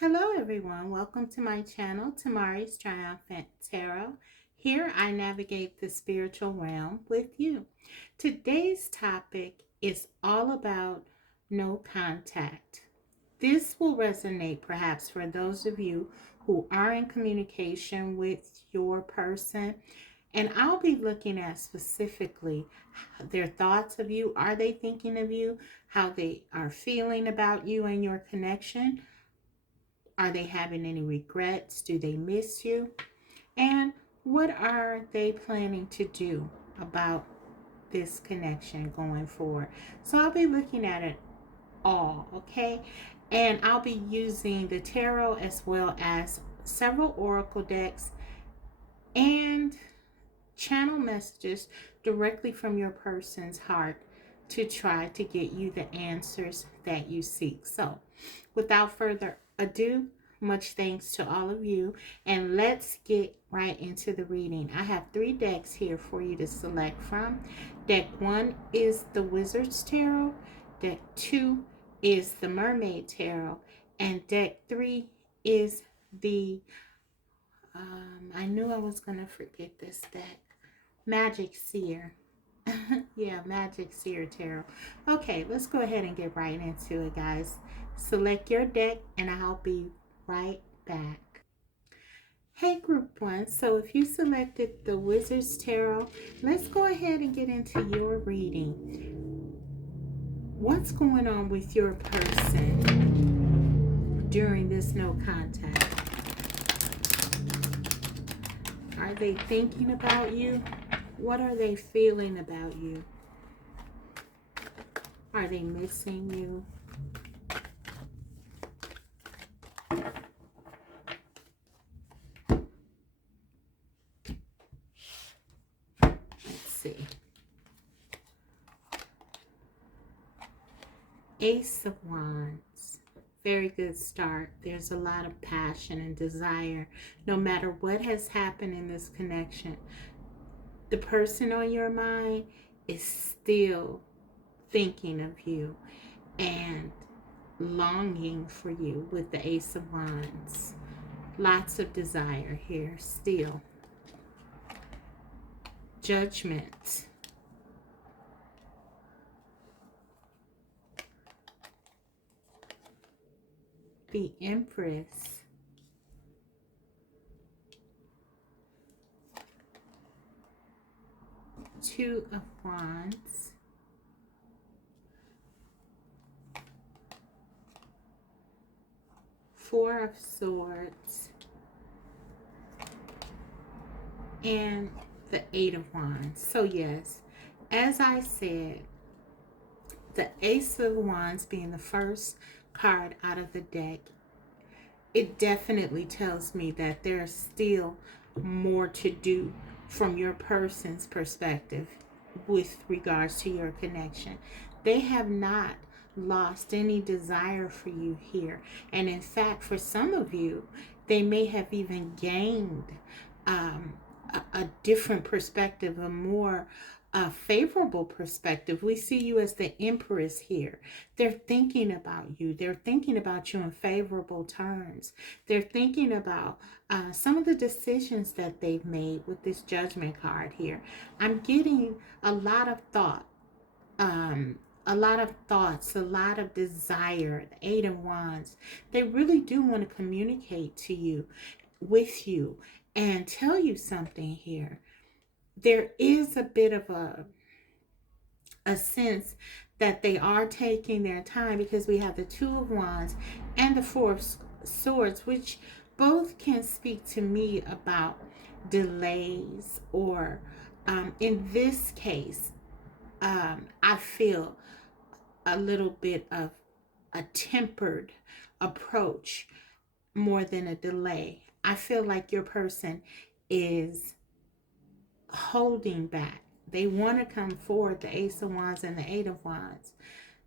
Hello everyone, welcome to my channel, Tamari's Triumphant Tarot. Here I navigate the spiritual realm with you. Today's topic is all about no contact. This will resonate perhaps for those of you who are in communication with your person. And I'll be looking at specifically their thoughts of you. Are they thinking of you? How they are feeling about you and your connection? Are they having any regrets? Do they miss you? And what are they planning to do about this connection going forward? So I'll be looking at it all, okay? And I'll be using the tarot as well as several oracle decks and channel messages directly from your person's heart to try to get you the answers that you seek. So, without further ado, much thanks to all of you, and let's get right into the reading. I have 3 decks here for you to select from. Deck 1 is the Wizard's Tarot, Deck 2 is the Mermaid Tarot, and Deck 3 is the I knew I was going to forget this deck. Magic Seer. Yeah, Magic Seer Tarot. Okay, let's go ahead and get right into it, guys. Select your deck, and I'll be right back. Hey, Group 1. So if you selected the Wizard's Tarot, let's go ahead and get into your reading. What's going on with your person during this no contact? Are they thinking about you? What are they feeling about you? Are they missing you? Let's see. Ace of Wands. Very good start. There's a lot of passion and desire. No matter what has happened in this connection, the person on your mind is still thinking of you and longing for you with the Ace of Wands. Lots of desire here still. Judgment. The Empress. Two of Wands. Four of Swords. And the Eight of Wands. So yes, as I said, the Ace of Wands being the first card out of the deck, it definitely tells me that there's still more to do from your person's perspective with regards to your connection. They have not lost any desire for you here. And in fact, for some of you, they may have even gained a different perspective, a more favorable perspective. We see you as the Empress here. They're thinking about you. They're thinking about you in favorable terms. They're thinking about some of the decisions that they've made with this Judgment card here. I'm getting a lot of thought, a lot of thoughts, a lot of desire. The Eight of Wands. They really do want to communicate to you, with you, and tell you something here. There is a bit of a sense that they are taking their time, because we have the Two of Wands and the Four of Swords, which both can speak to me about delays, or in this case, I feel a little bit of a tempered approach more than a delay. I feel like your person is holding back. They want to come forward, the Ace of Wands and the Eight of Wands.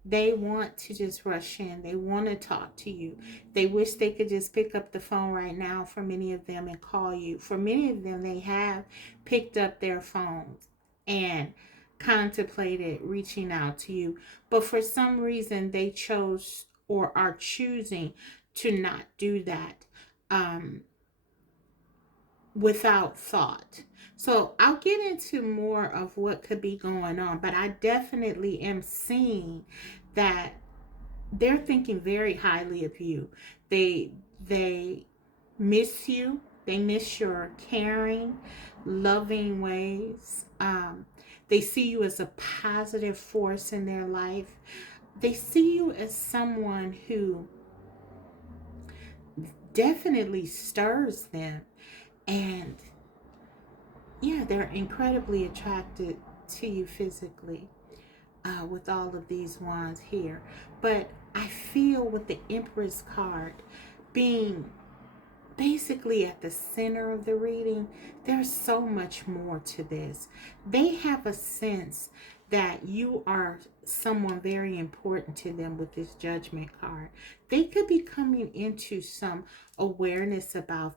They want to just rush in. They want to talk to you. They wish they could just pick up the phone right now, for many of them, and call you. For many of them, they have picked up their phones and contemplated reaching out to you. But for some reason, they chose or are choosing to not do that without thought. So I'll get into more of what could be going on, but I definitely am seeing that they're thinking very highly of you. They miss you. They miss your caring, loving ways. They see you as a positive force in their life. They see you as someone who definitely stirs them. And yeah, they're incredibly attracted to you physically with all of these wands here. But I feel with the Empress card being basically at the center of the reading, there's so much more to this. They have a sense that you are someone very important to them with this Judgment card. They could be coming into some awareness about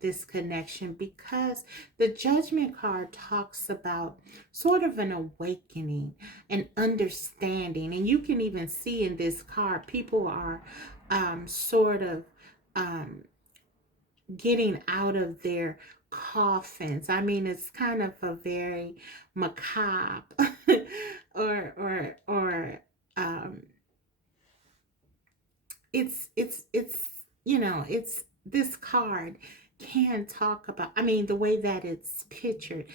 this connection, because the Judgment card talks about sort of an awakening, an understanding. And you can even see in this card, people are sort of getting out of their coffins. I mean, it's kind of a very macabre or it's you know, it's this card can talk about, I mean, the way that it's pictured,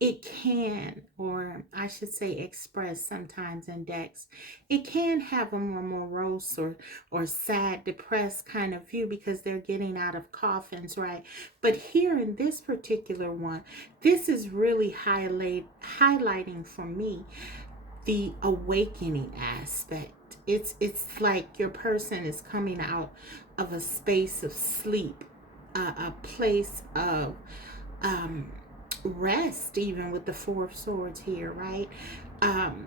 it can, or I should say express sometimes in decks, it can have a more morose or sad, depressed kind of view because they're getting out of coffins, right? But here in this particular one, this is really highlighting for me the awakening aspect. It's like your person is coming out of a space of sleep, a place of rest, even with the Four of Swords here, right? Um,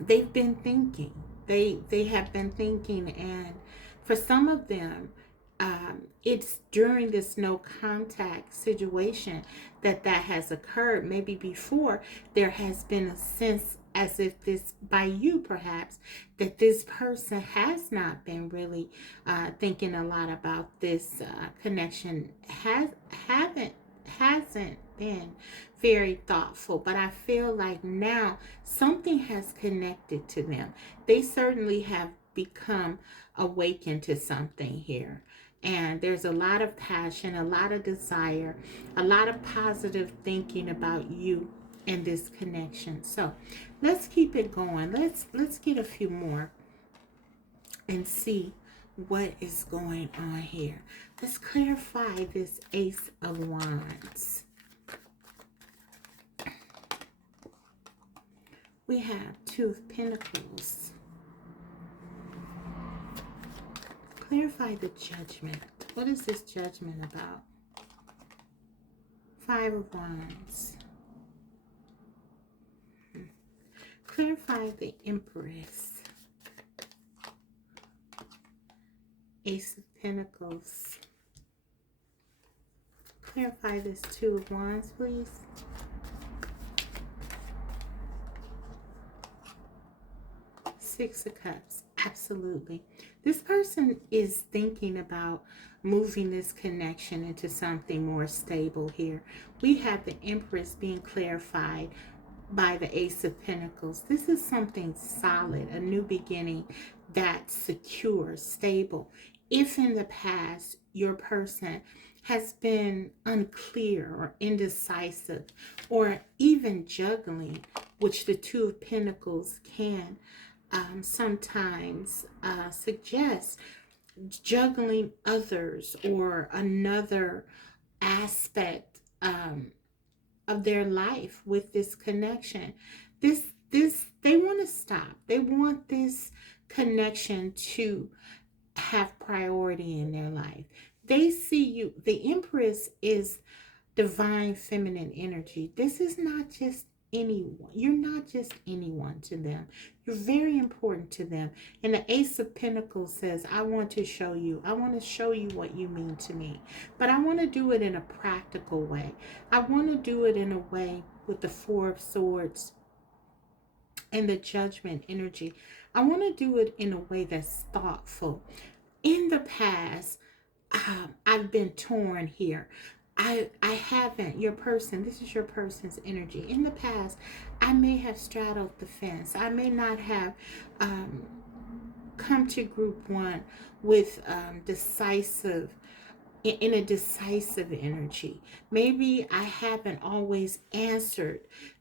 they've been thinking. They have been thinking, and for some of them, it's during this no contact situation that has occurred. Maybe before, there has been a sense as if this, by you perhaps, that this person has not been really thinking a lot about this connection, hasn't been very thoughtful. But I feel like now something has connected to them. They certainly have become awakened to something here. And there's a lot of passion, a lot of desire, a lot of positive thinking about you and this connection. So let's keep it going. Let's get a few more and see what is going on here. Let's clarify this Ace of Wands. We have Two of Pentacles. Clarify the Judgment. What is this Judgment about? Five of Wands. Clarify the Empress. Ace of Pentacles. Clarify this Two of Wands, please. Six of Cups. Absolutely. This person is thinking about moving this connection into something more stable here. We have the Empress being clarified by the Ace of Pentacles. This is something solid, a new beginning that's secure, stable. If in the past your person has been unclear or indecisive or even juggling, which the Two of Pentacles can sometimes suggest, juggling others or another aspect of their life with this connection. This they want to stop. They want this connection to have priority in their life. They see you. The Empress is divine feminine energy. This is not just anyone. You're not just anyone to them. You're very important to them. And the Ace of Pentacles says, I want to show you. I want to show you what you mean to me. But I want to do it in a practical way. I want to do it in a way with the Four of Swords and the Judgment energy. I want to do it in a way that's thoughtful. In the past, I've been torn here. I haven't, your person, this is your person's energy. In the past, I may have straddled the fence. I may not have um, come to group one with decisive, in a decisive energy. Maybe I haven't always answered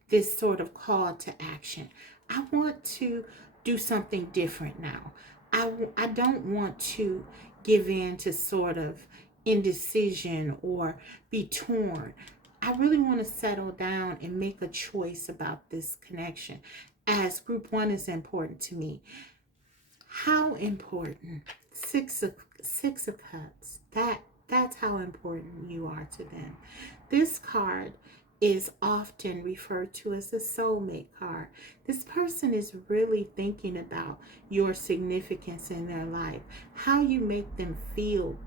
this sort of call to action. I want to do something different now. I don't want to give in to sort of indecision or be torn. I really want to settle down and make a choice about this connection, as group one is important to me. How important? Six of Cups. That's how important you are to them. This card is often referred to as the soulmate card. This person is really thinking about your significance in their life, how you make them feel.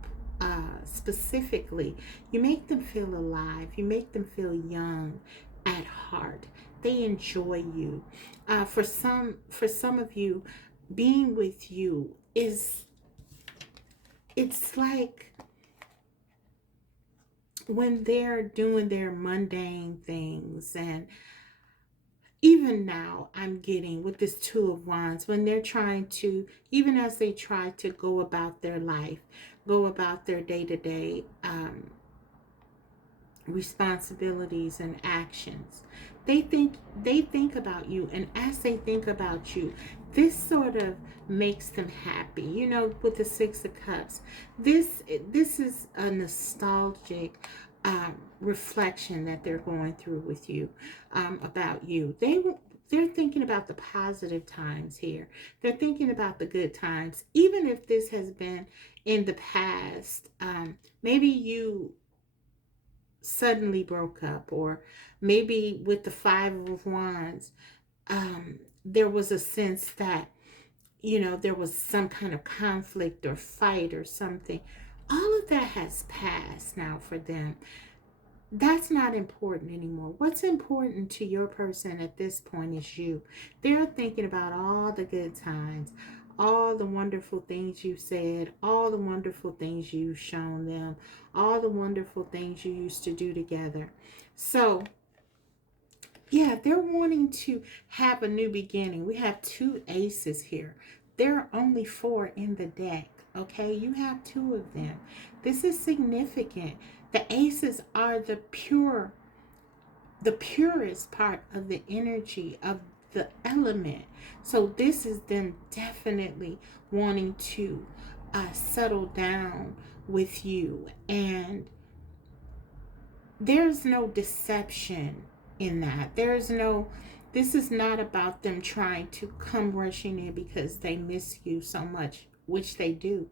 Specifically, you make them feel alive. You make them feel young at heart. They enjoy you. For some of you, being with you is, it's like when they're doing their mundane things. And even now I'm getting with this Two of Wands, when they're trying to, even as they try to go about their life, go about their day-to-day responsibilities and actions, they think about you. And as they think about you, this sort of makes them happy. With the Six of Cups, this is a nostalgic reflection that they're going through with you, about you. They're thinking about the positive times here. They're thinking about the good times, even if this has been in the past. Maybe you suddenly broke up, or maybe with the Five of Wands, there was a sense that, there was some kind of conflict or fight or something. All of that has passed now for them. That's not important anymore. What's important to your person at this point is you. They're thinking about all the good times, all the wonderful things you said, all the wonderful things you've shown them, all the wonderful things you used to do together. So, yeah, they're wanting to have a new beginning. We have two aces here. There are only four in the deck. Okay, you have two of them. This is significant. The aces are the purest part of the energy of the element. So this is them definitely wanting to settle down with you. And there's no deception in that. This is not about them trying to come rushing in because they miss you so much, which they do.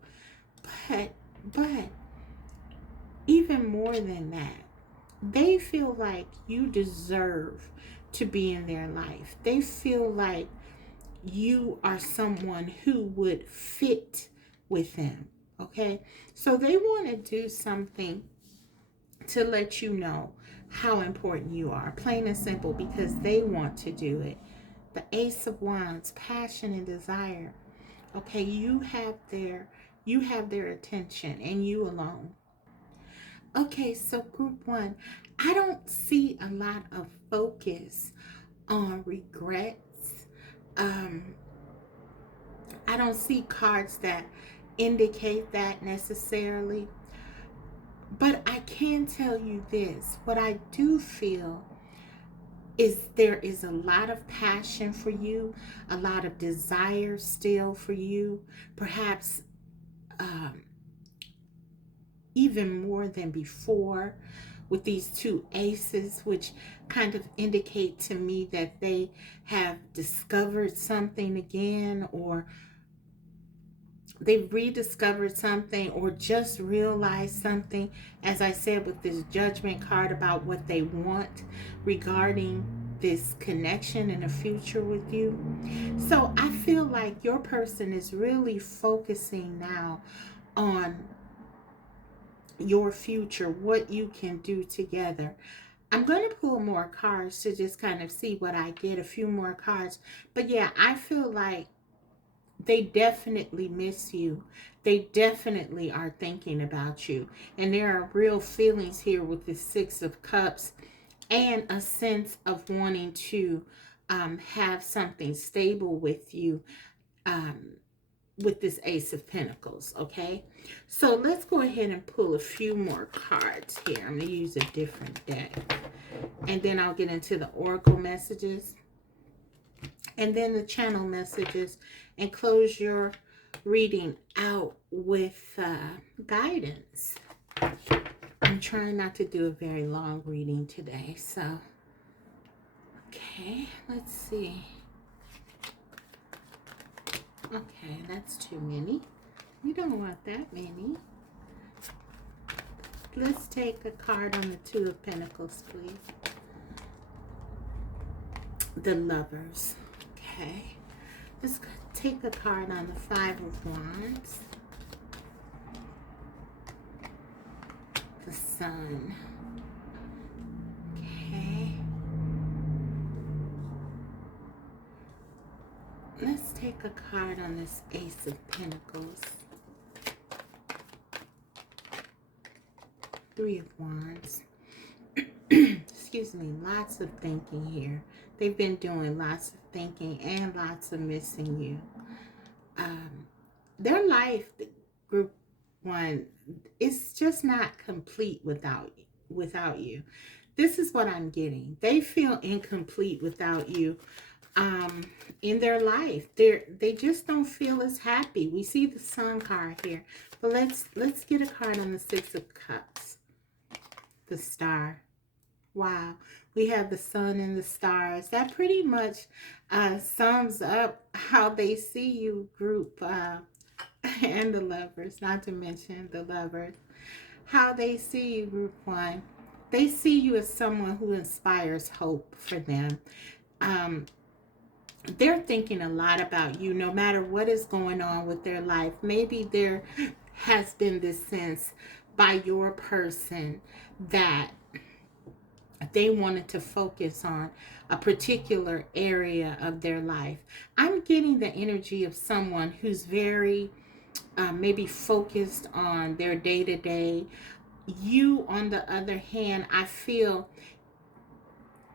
But even more than that, they feel like you deserve to be in their life. They feel like you are someone who would fit with them. Okay? So they want to do something to let you know how important you are, plain and simple, because they want to do it. The Ace of Wands, passion and desire. Okay, you have their attention, and you alone. Okay, so group one, I don't see a lot of focus on regrets. Um, I don't see cards that indicate that necessarily. But I can tell you this, what I do feel is there is a lot of passion for you, a lot of desire still for you, perhaps um, even more than before, with these two aces, which kind of indicate to me that they have discovered something again, or they've rediscovered something, or just realized something, as I said, with this Judgment card, about what they want regarding this connection in the future with you. So I feel like your person is really focusing now on your future, what you can do together. I'm going to pull more cards to just kind of see what I get, a few more cards. But yeah, I feel like they definitely miss you. They definitely are thinking about you. And there are real feelings here with the Six of Cups and a sense of wanting to have something stable with you um, with this Ace of Pentacles, okay? So let's go ahead and pull a few more cards here. I'm going to use a different deck. And then I'll get into the Oracle messages and then the channel messages and close your reading out with guidance. I'm trying not to do a very long reading today, so okay, let's see. Okay, that's too many. We don't want that many. Let's take a card on the Two of Pentacles, please. The Lovers. Okay. Let's take a card on the Five of Wands. The Sun. Okay. Let's take a card on this Ace of Pentacles. Three of Wands. Excuse me, lots of thinking here. They've been doing lots of thinking and lots of missing you. Their life, group one, it's just not complete without you. This is what I'm getting. They feel incomplete without you in their life. They just don't feel as happy. We see the Sun card here. But let's get a card on the Six of Cups. The Star. Wow, we have the Sun and the stars. That pretty much sums up how they see you, group, and the Lovers, not to mention the Lovers. How they see you, group one. They see you as someone who inspires hope for them. They're thinking a lot about you, no matter what is going on with their life. Maybe there has been this sense by your person that they wanted to focus on a particular area of their life. I'm getting the energy of someone who's very maybe focused on their day-to-day. You, on the other hand, I feel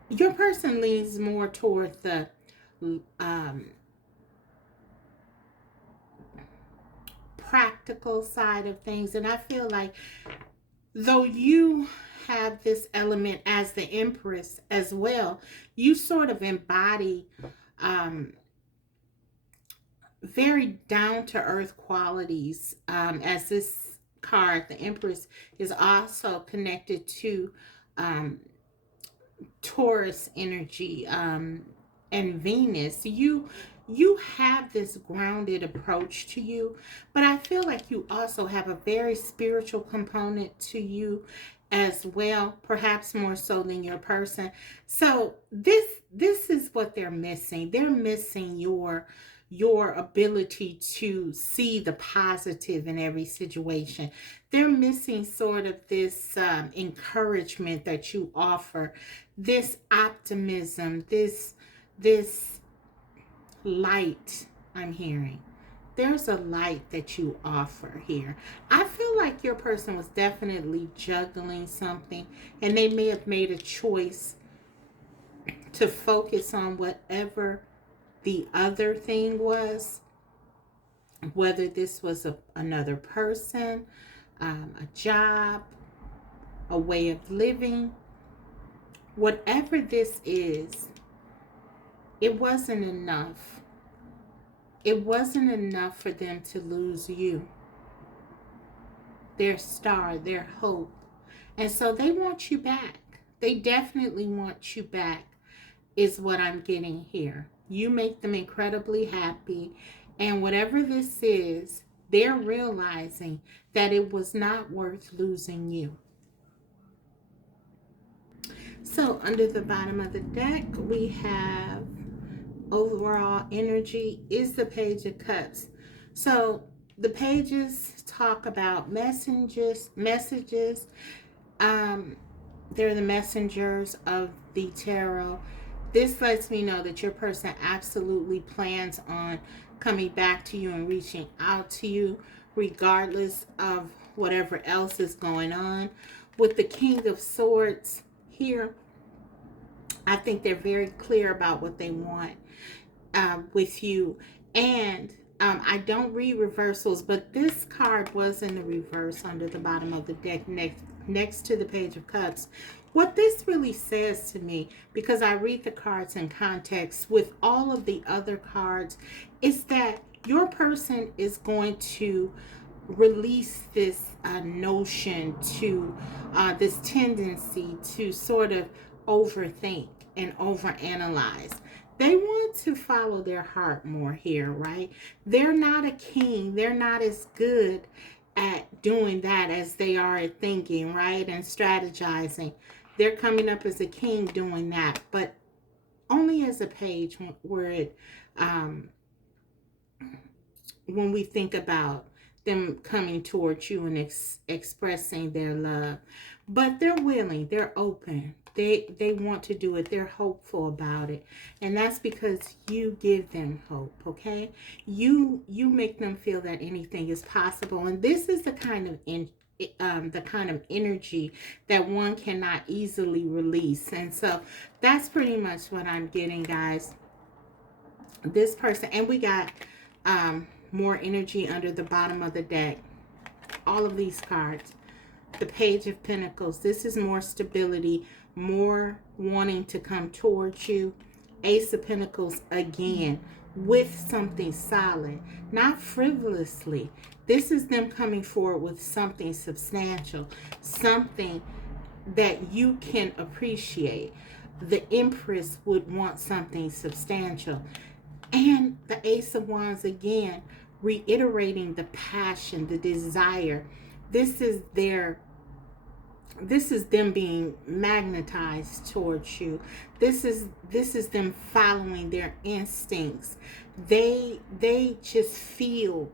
your person leans more toward the practical side of things. And I feel like though you have this element as the Empress as well, you sort of embody very down-to-earth qualities, as this card, the Empress, is also connected to Taurus energy and Venus. You have this grounded approach to you, but I feel like you also have a very spiritual component to you as well, perhaps more so than your person. So this is what they're missing. They're missing your ability to see the positive in every situation. They're missing sort of this encouragement that you offer, this optimism, this light. I'm hearing there's a light that you offer here. I feel like your person was definitely juggling something, and they may have made a choice to focus on whatever the other thing was, whether this was another person, a job, a way of living, whatever this is. It wasn't enough. It wasn't enough for them to lose you, their star, their hope. And so they want you back. They definitely want you back, is what I'm getting here. You make them incredibly happy. And whatever this is, they're realizing that it was not worth losing you. So under the bottom of the deck, we have overall energy is the Page of Cups. So the pages talk about messages. They're the messengers of the tarot. This lets me know that your person absolutely plans on coming back to you and reaching out to you, regardless of whatever else is going on. With the King of Swords here, I think they're very clear about what they want with you. And I don't read reversals, but this card was in the reverse under the bottom of the deck next to the Page of Cups. What this really says to me, because I read the cards in context with all of the other cards, is that your person is going to release this notion to this tendency to sort of overthink and overanalyze. They want to follow their heart more here, right? They're not a king. They're not as good at doing that as they are at thinking, right? And strategizing. They're coming up as a king doing that, but only as a page where it, when we think about them coming towards you and expressing their love. But they're willing, they're open, they want to do it, they're hopeful about it, and that's because you give them hope. Okay, you make them feel that anything is possible, and this is the kind of energy that one cannot easily release. And so that's pretty much what I'm getting, guys. This person, and we got more energy under the bottom of the deck. All of these cards. The Page of Pentacles. This is more stability, more wanting to come towards you. Ace of Pentacles again with something solid, not frivolously. This is them coming forward with something substantial, something that you can appreciate. The Empress would want something substantial. And the Ace of Wands again, reiterating the passion, the desire. This is them being magnetized towards you. This is them following their instincts. They just feel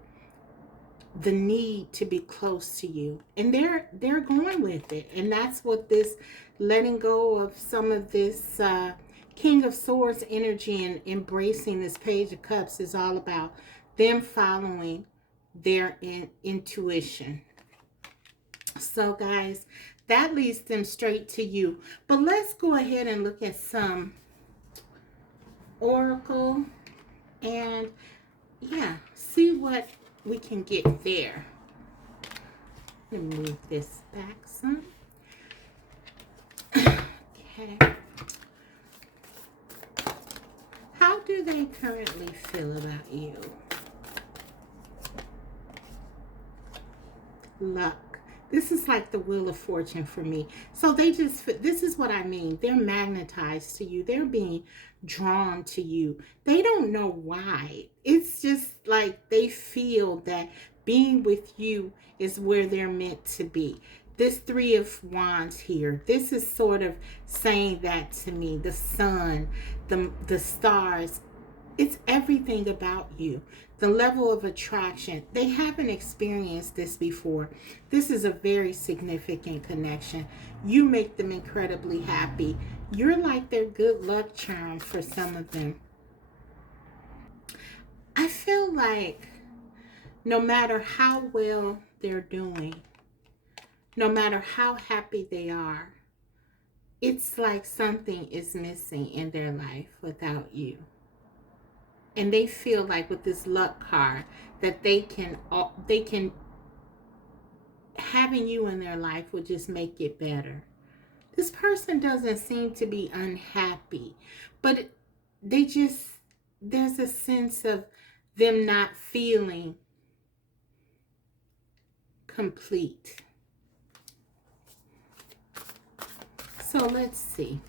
the need to be close to you, and they're going with it. And that's what this letting go of some of this King of Swords energy and embracing this Page of Cups is all about. Them following their intuition. So guys, that leads them straight to you. But let's go ahead and look at some oracle and yeah, see what we can get there. Let me move this back some. Okay. How do they currently feel about you? Luck. This is like the Wheel of Fortune for me. So they just, this is what I mean. They're magnetized to you. They're being drawn to you. They don't know why. It's just like they feel that being with you is where they're meant to be. This Three of Wands here, this is sort of saying that to me. The sun, the stars, it's everything about you. The level of attraction. They haven't experienced this before. This is a very significant connection. You make them incredibly happy. You're like their good luck charm for some of them. I feel like no matter how well they're doing, no matter how happy they are, it's like something is missing in their life without you. And they feel like with this luck card that they can having you in their life will just make it better. This person doesn't seem to be unhappy, but there's a sense of them not feeling complete. So let's see.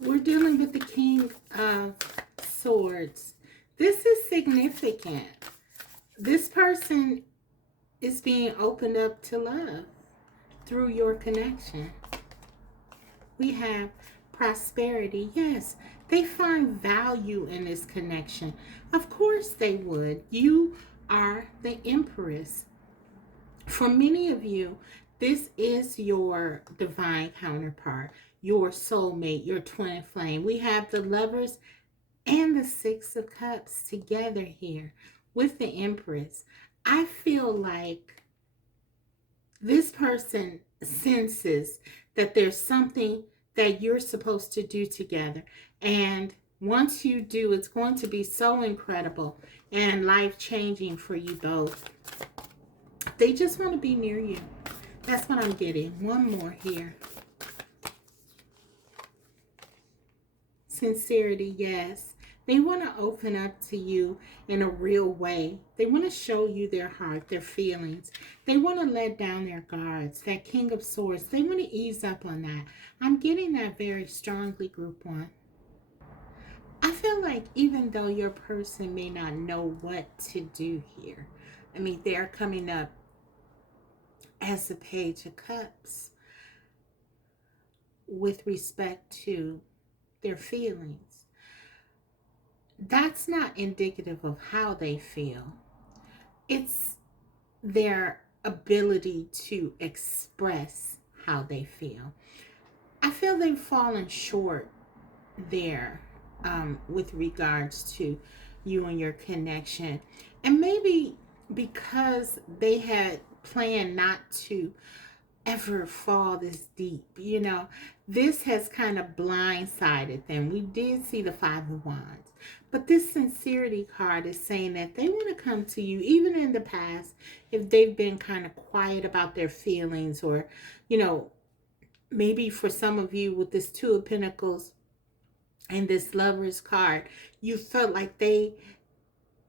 We're dealing with the King of Swords. This is significant. This person is being opened up to love through your connection. We have prosperity. Yes, they find value in this connection. Of course they would. You are the Empress. For many of you, this is your divine counterpart. your soulmate, your twin flame. We have the Lovers and the Six of Cups together here with the Empress. I feel like this person senses that there's something that you're supposed to do together. And once you do, it's going to be so incredible and life-changing for you both. They just want to be near you. That's what I'm getting. One more here. Sincerity, yes. They want to open up to you in a real way. They want to show you their heart, their feelings. They want to let down their guards. That King of Swords, they want to ease up on that. I'm getting that very strongly, Group 1. I feel like even though your person may not know what to do here, I mean, they're coming up as the Page of Cups with respect to their feelings. That's not indicative of how they feel. It's their ability to express how they feel. I feel they've fallen short there with regards to you and your connection. And maybe because they had planned not to ever fall this deep, this has kind of blindsided them. We did see the Five of Wands, but this sincerity card is saying that they want to come to you even in the past if they've been kind of quiet about their feelings, or maybe for some of you with this Two of Pentacles and this Lover's card, you felt like they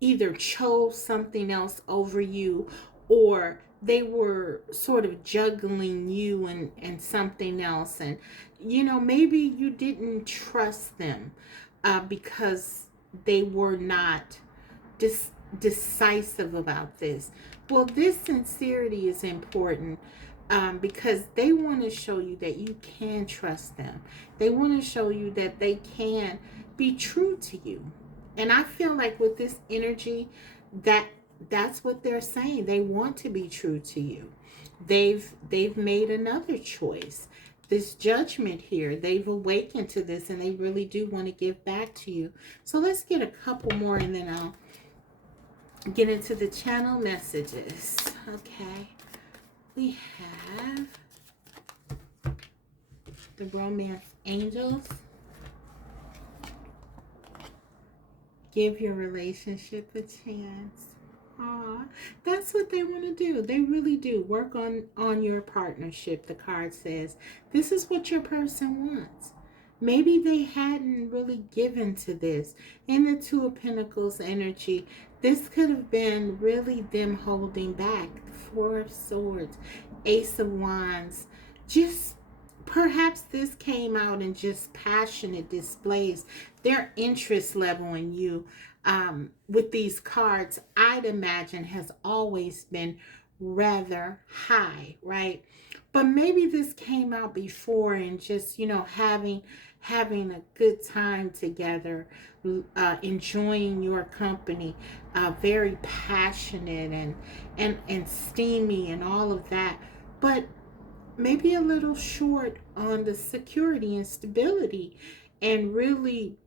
either chose something else over you, or they were sort of juggling you and something else. And, maybe you didn't trust them because they were not decisive about this. Well, this sincerity is important because they want to show you that you can trust them. They want to show you that they can be true to you. And I feel like with this energy, that's what they're saying. They want to be true to you. They've made another choice. This Judgment here, they've awakened to this, and they really do want to give back to you. So let's get a couple more, and then I'll get into the channel messages. Okay. We have the Romance Angels. Give your relationship a chance. Aw, that's what they want to do. They really do. Work on your partnership, the card says. This is what your person wants. Maybe they hadn't really given to this. In the Two of Pentacles energy, this could have been really them holding back. Four of Swords, Ace of Wands. Just perhaps this came out in just passionate displays. Their interest level in you with these cards, I'd imagine, has always been rather high, right? But maybe this came out before, and just, having a good time together, enjoying your company, very passionate and steamy and all of that. But maybe a little short on the security and stability, and really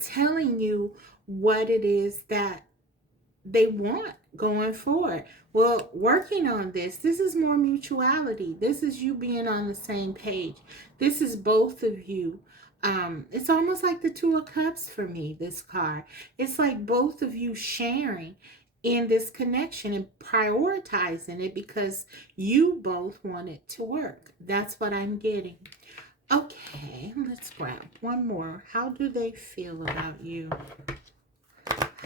telling you what it is that they want going forward. Well, working on this is more mutuality. This is you being on the same page. This is both of you. It's almost like the Two of Cups for me, this card. It's like both of you sharing in this connection and prioritizing it because you both want it to work. That's what I'm getting. Okay, let's grab one more. How do they feel about you?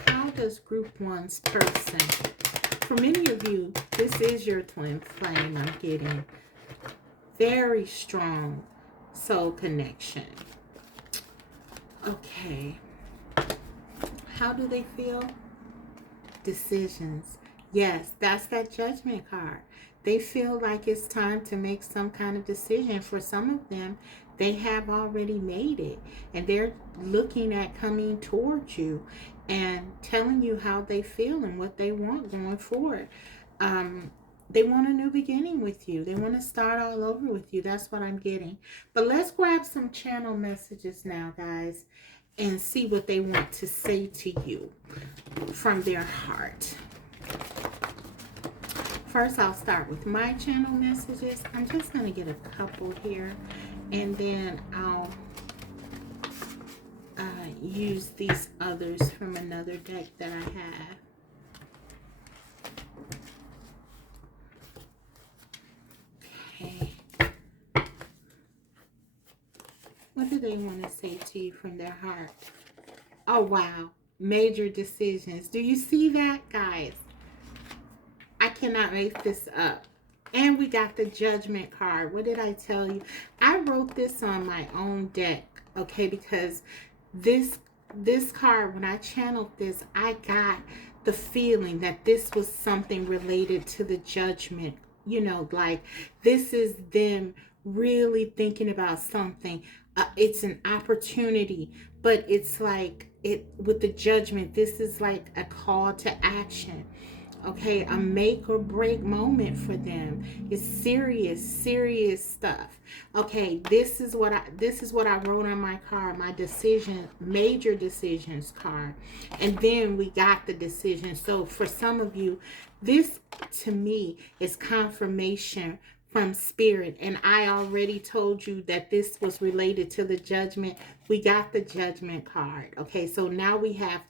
How does Group 1's person, for many of you, this is your twin flame, I'm getting. Very strong soul connection. Okay. How do they feel? Decisions. Yes, that's that Judgment card. They feel like it's time to make some kind of decision. For some of them, they have already made it, and they're looking at coming towards you and telling you how they feel and what they want going forward. They want a new beginning with you. They want to start all over with you. That's what I'm getting. But let's grab some channel messages now, guys, and see what they want to say to you from their heart. First, I'll start with my channel messages. I'm just going to get a couple here, and then I'll use these others from another deck that I have. Okay. What do they want to say to you from their heart? Oh, wow. Major decisions. Do you see that, guys? I cannot make this up. And we got the Judgment card. What did I tell you? I wrote this on my own deck, okay, because this card, when I channeled this, I got the feeling that this was something related to the Judgment. You know, like this is them really thinking about something. It's an opportunity, but it's like with the Judgment, this is like a call to action. Okay, a make or break moment for them. It's serious stuff. Okay, this is what I wrote on my card, my major decisions card. And then we got the decision. So for some of you, this to me is confirmation from spirit. And I already told you that this was related to the Judgment. We got the Judgment card. Okay, so now we have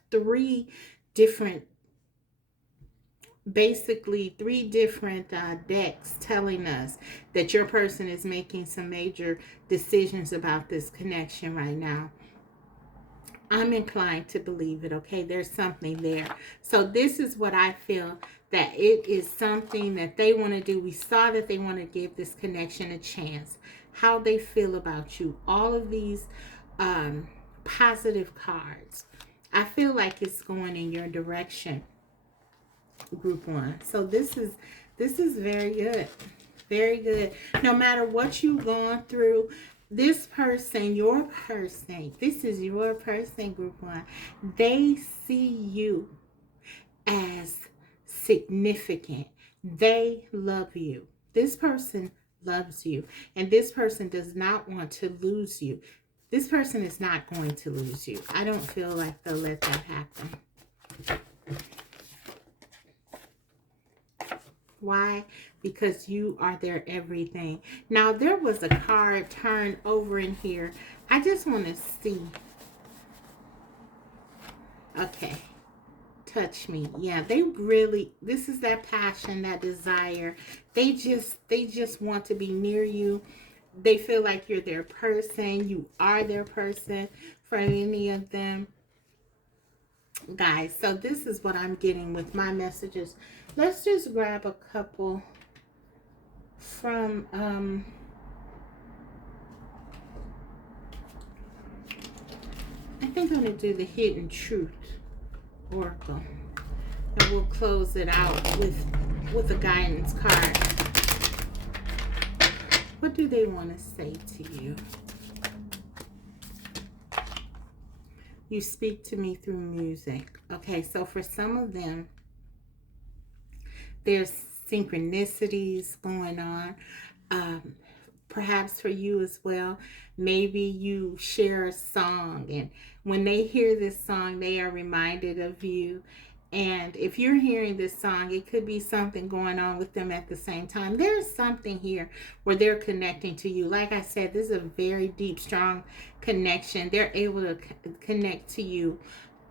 basically three different decks telling us that your person is making some major decisions about this connection right now. I'm inclined to believe it. Okay, there's something there. So this is what I feel, that it is something that they want to do. We saw that they want to give this connection a chance. How they feel about you, all of these positive cards. I feel like it's going in your direction, Group 1. So this is very good. Very good. No matter what you've gone through, this person, your person, this is your person, Group 1. They see you as significant. They love you. This person loves you. And this person does not want to lose you. This person is not going to lose you. I don't feel like they'll let that happen. Why? Because you are their everything. Now, there was a card turned over in here. I just want to see. Okay. Touch me. Yeah, they really, this is that passion, that desire. They just want to be near you. They feel like you're their person. You are their person for any of them. Guys, so this is what I'm getting with my messages. Let's just grab a couple from I think I'm going to do the Hidden Truth Oracle. And we'll close it out with a guidance card. What do they want to say to you? You speak to me through music. Okay, so for some of them, there's synchronicities going on. Perhaps for you as well. Maybe you share a song, and when they hear this song, they are reminded of you. And if you're hearing this song, it could be something going on with them at the same time. There's something here where they're connecting to you. Like I said, this is a very deep, strong connection. They're able to connect to you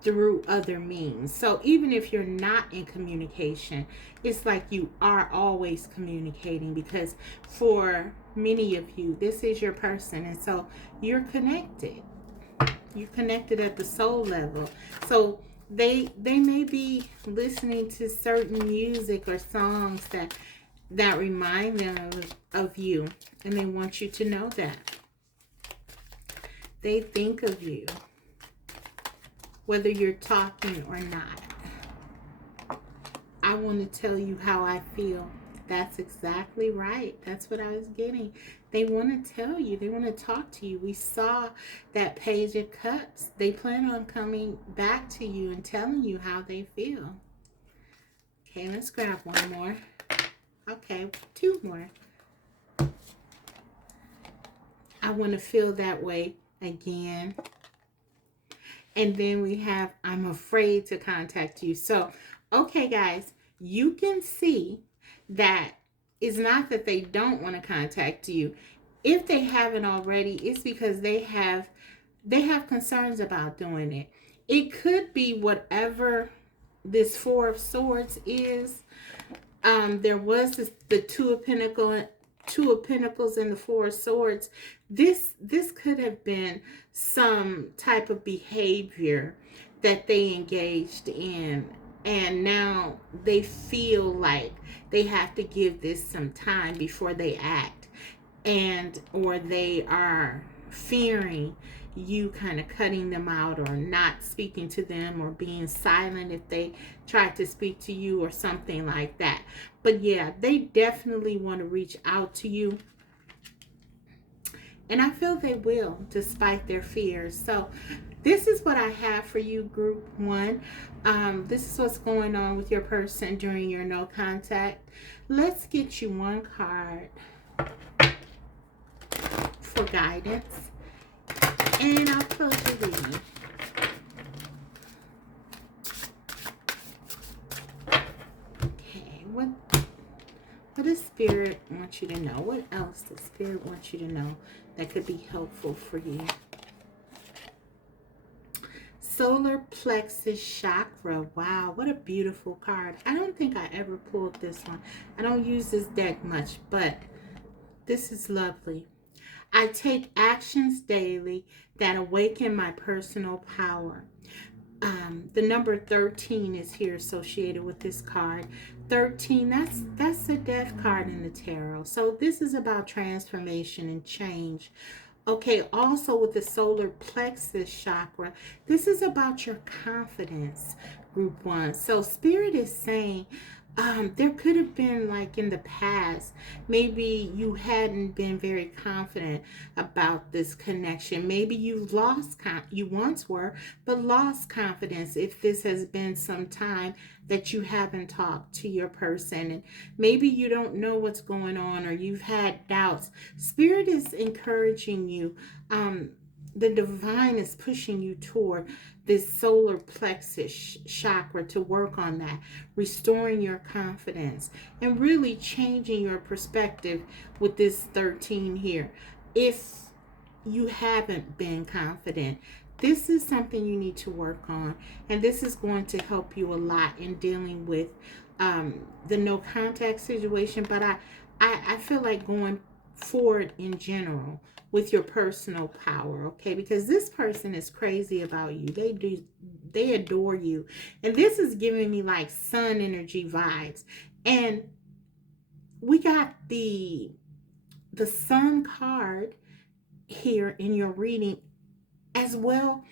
through other means. So even if you're not in communication, it's like you are always communicating, because for many of you, this is your person. And so you're connected. You're connected at the soul level. So they may be listening to certain music or songs that remind them of you, and they want you to know that. They think of you, whether you're talking or not. I want to tell you how I feel. That's exactly right. That's what I was getting. They want to tell you. They want to talk to you. We saw that Page of Cups. They plan on coming back to you and telling you how they feel. Okay, let's grab one more. Okay, two more. I want to feel that way again. And then we have, I'm afraid to contact you. So, okay, guys, you can see that it's not that they don't want to contact you. If they haven't already, it's because they have concerns about doing it. It could be whatever this Four of Swords is. There was the Two of Pentacles and the Four of Swords. This could have been some type of behavior that they engaged in, and now they feel like they have to give this some time before they act, and or they are fearing you kind of cutting them out or not speaking to them or being silent if they try to speak to you or something like that. But yeah, they definitely want to reach out to you, and I feel they will despite their fears. So this is what I have for you, group one. This is what's going on with your person during your no contact. Let's get you one card for guidance, and I'll close your reading. Okay, what does Spirit want you to know? What else does Spirit want you to know that could be helpful for you? Solar plexus chakra. Wow, what a beautiful card. I don't think I ever pulled this one. I don't use this deck much, but this is lovely. I take actions daily that awaken my personal power. The number 13 is here associated with this card. 13, that's a death card in the tarot. So this is about transformation and change. Okay, also with the solar plexus chakra, this is about your confidence, group one. So Spirit is saying, there could have been, like in the past, maybe you hadn't been very confident about this connection. Maybe you lost, you once were, but lost confidence if this has been some time that you haven't talked to your person. And maybe you don't know what's going on or you've had doubts. Spirit is encouraging you. The divine is pushing you toward this solar plexus chakra to work on that, restoring your confidence and really changing your perspective with this 13 here. If you haven't been confident, this is something you need to work on, and this is going to help you a lot in dealing with the no contact situation. But I feel like going forward in general with your personal power, okay? Because this person is crazy about you. They adore you. And this is giving me like sun energy vibes. And we got the sun card here in your reading, as well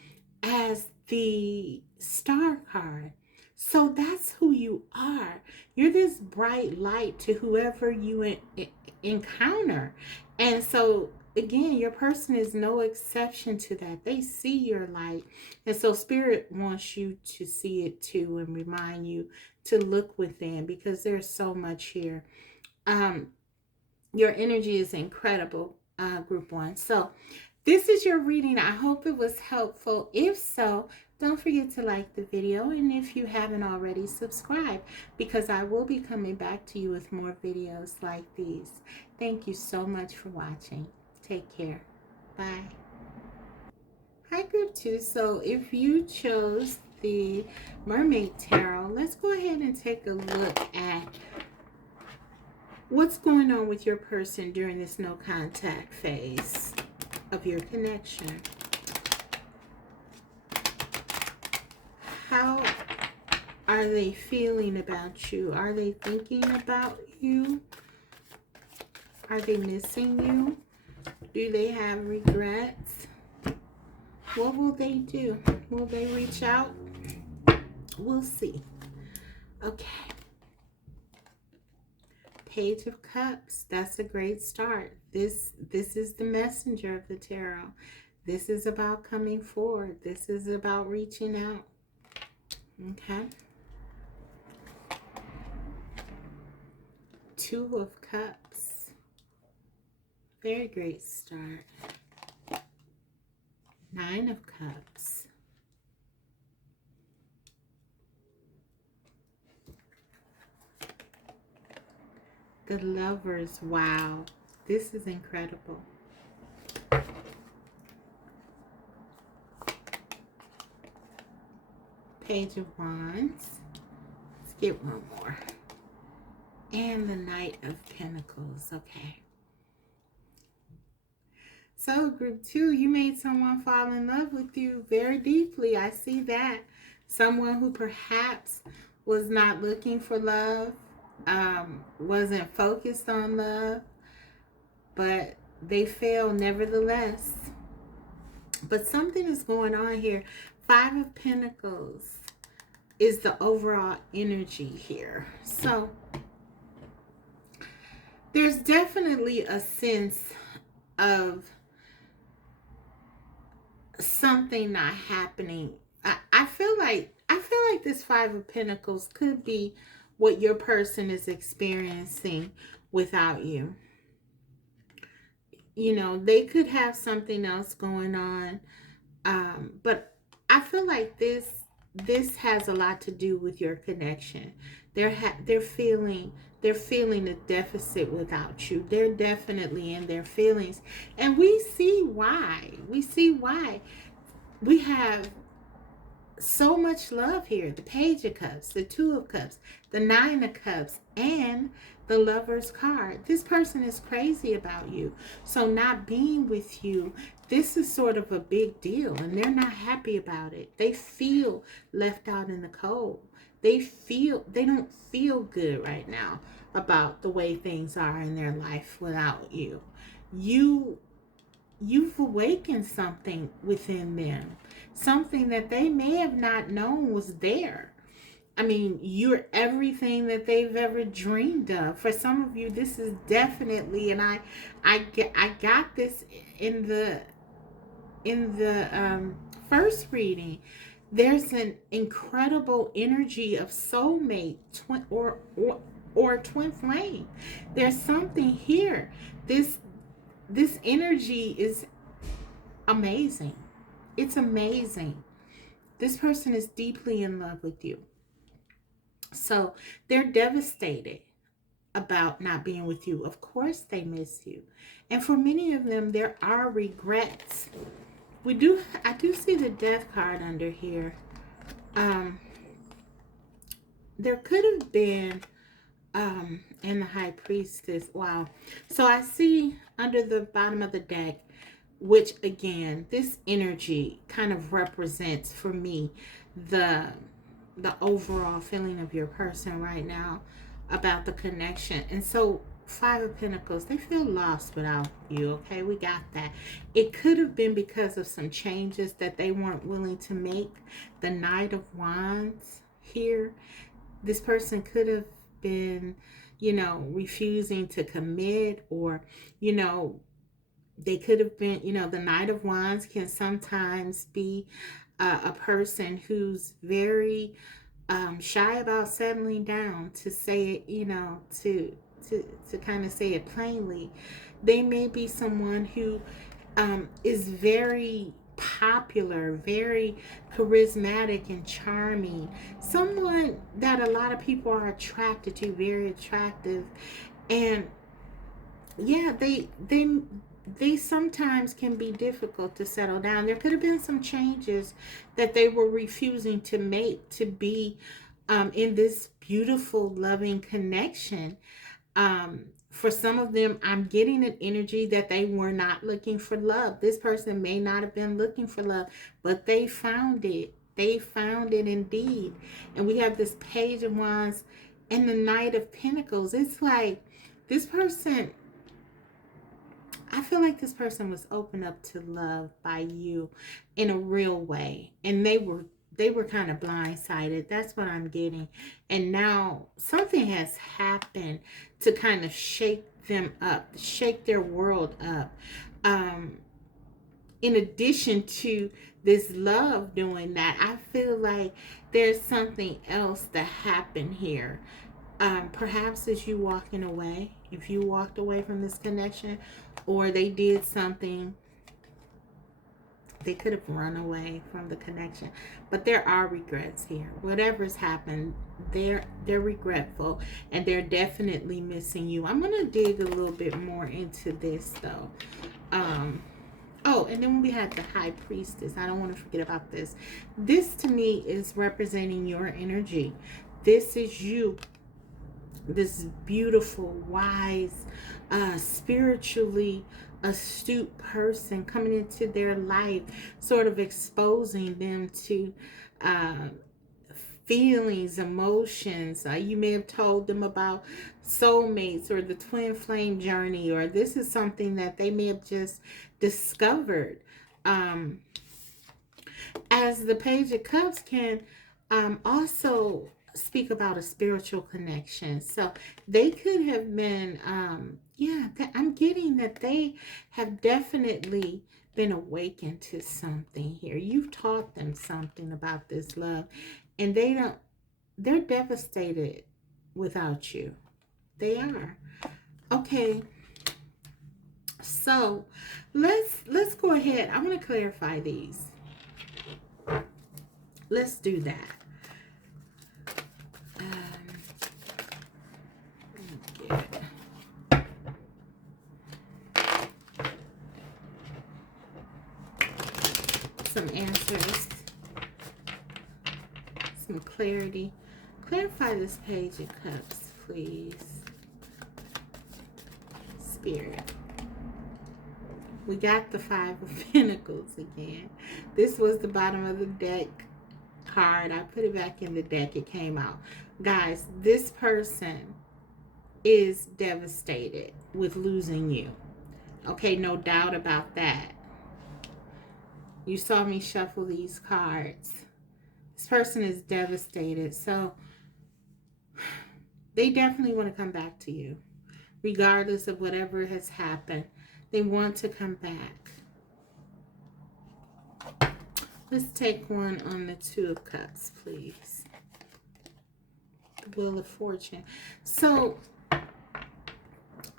as the star card. So that's who you are. You're this bright light to whoever you encounter. And so, again, your person is no exception to that. They see your light. And so Spirit wants you to see it too and remind you to look within, because there's so much here. Your energy is incredible, group one. So this is your reading. I hope it was helpful. If so, don't forget to like the video, and if you haven't already, subscribe, because I will be coming back to you with more videos like these. Thank you so much for watching. Take care. Bye. Hi, group two. So if you chose the Mermaid Tarot, let's go ahead and take a look at what's going on with your person during this no contact phase of your connection. How are they feeling about you? Are they thinking about you? Are they missing you? Do they have regrets? What will they do? Will they reach out? We'll see. Okay. Page of Cups. That's a great start. This is the messenger of the tarot. This is about coming forward. This is about reaching out. Okay. Two of Cups. Very great start. Nine of Cups. The Lovers. Wow. This is incredible. Page of Wands. Let's get one more. And the Knight of Pentacles. Okay. So, group 2, you made someone fall in love with you very deeply. I see that. Someone who perhaps was not looking for love, wasn't focused on love, but they failed nevertheless. But something is going on here. Five of Pentacles is the overall energy here. So, there's definitely a sense of something not happening. I feel like this Five of Pentacles could be what your person is experiencing without you. You know, they could have something else going on, but I feel like this has a lot to do with your connection. They're feeling a deficit without you. They're definitely in their feelings, and we see why. We have so much love here. The Page of Cups, the Two of Cups, the Nine of Cups, and the Lover's card. This person is crazy about you. So not being with you, this is sort of a big deal, and they're not happy about it. They feel left out in the cold. They don't feel good right now about the way things are in their life without you. You've awakened something within them, something that they may have not known was there. I mean, you're everything that they've ever dreamed of. For some of you, this is definitely, and I got this in the first reading. There's an incredible energy of soulmate, twin or twin flame. There's something here. This energy is amazing. It's amazing. This person is deeply in love with you. So they're devastated about not being with you. Of course they miss you. And for many of them, there are regrets. I do see the Death card under here. There could have been and the High Priestess. Wow. So I see under the bottom of the deck, which again, this energy kind of represents for me the overall feeling of your person right now about the connection. And so Five of Pentacles, they feel lost without you. Okay, we got that. It could have been because of some changes that they weren't willing to make. The Knight of Wands here, this person could have been, refusing to commit, or, they could have been, the Knight of Wands can sometimes be a person who's very shy about settling down, to say it, to kind of say it plainly. They may be someone who is very popular, very charismatic and charming, someone that a lot of people are attracted to, very attractive. And yeah, they sometimes can be difficult to settle down. There could have been some changes that they were refusing to make to be in this beautiful, loving connection. For some of them, I'm getting an energy that they were not looking for love. This person may not have been looking for love, but they found it. They found it indeed. And we have this Page of Wands and the Knight of Pentacles. It's like this person, I feel like this person was opened up to love by you in a real way. And they were kind of blindsided. That's what I'm getting. And now something has happened to kind of shake them up, shake their world up. In addition to this love doing that, I feel like there's something else that happened here. Perhaps as you walking away, if you walked away from this connection, or they did something, they could have run away from the connection. But there are regrets here. Whatever's happened, they're regretful, and they're definitely missing you. I'm gonna dig a little bit more into this though. Oh, and then we had the high priestess. I don't want to forget about this. This to me is representing your energy. This is you, this beautiful, wise, spiritually astute person coming into their life, sort of exposing them to uh, feelings, emotions. You may have told them about soulmates or the twin flame journey, or this is something that they may have just discovered. As the Page of Cups can also speak about a spiritual connection. So they could have been, I'm getting that they have definitely been awakened to something here. You've taught them something about this love, and they're devastated without you. They are. Okay. So let's go ahead. I want to clarify these. Let's do that. Some answers, some clarity. Clarify this Page of Cups, please. Spirit. We got the Five of Pentacles again. This was the bottom of the deck card. I put it back in the deck. It came out. Guys, this person is devastated with losing you. Okay, no doubt about that. You saw me shuffle these cards. This person is devastated. So they definitely want to come back to you. Regardless of whatever has happened, they want to come back. Let's take one on the Two of Cups, please. The Wheel of Fortune. So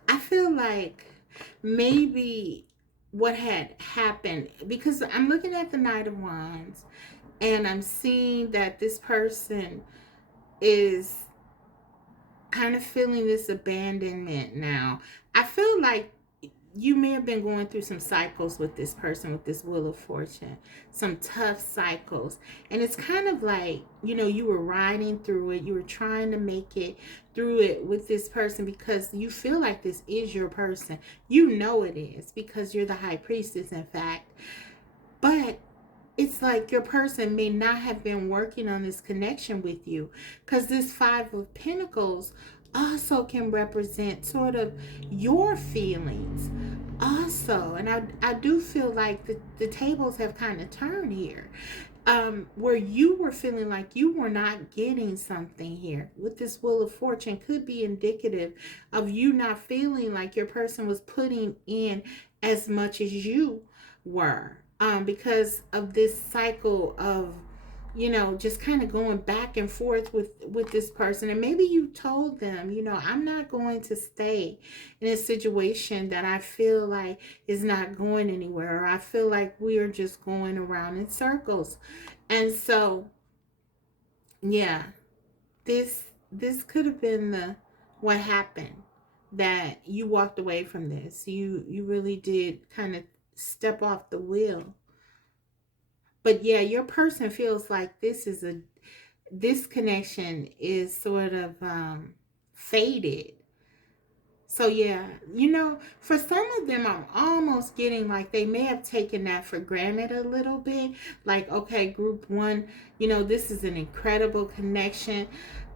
I feel like maybe what had happened, because I'm looking at the Knight of Wands and I'm seeing that this person is kind of feeling this abandonment now. I feel like you may have been going through some cycles with this person, with this Wheel of Fortune, some tough cycles. And it's kind of like, you were riding through it. You were trying to make it through it with this person because you feel like this is your person. You know it is because you're the High Priestess, in fact. But it's like your person may not have been working on this connection with you, because this Five of Pentacles also can represent sort of your feelings also. And I do feel like the tables have kind of turned here, where you were feeling like you were not getting something here with this Wheel of Fortune. Could be indicative of you not feeling like your person was putting in as much as you were, because of this cycle of just kind of going back and forth with this person. And maybe you told them, I'm not going to stay in a situation that I feel like is not going anywhere, or I feel like we are just going around in circles. And so this could have been what happened, that you walked away from this. You really did kind of step off the wheel. But your person feels like this connection is sort of faded. So for some of them, I'm almost getting like they may have taken that for granted a little bit. Like, okay, group one, this is an incredible connection.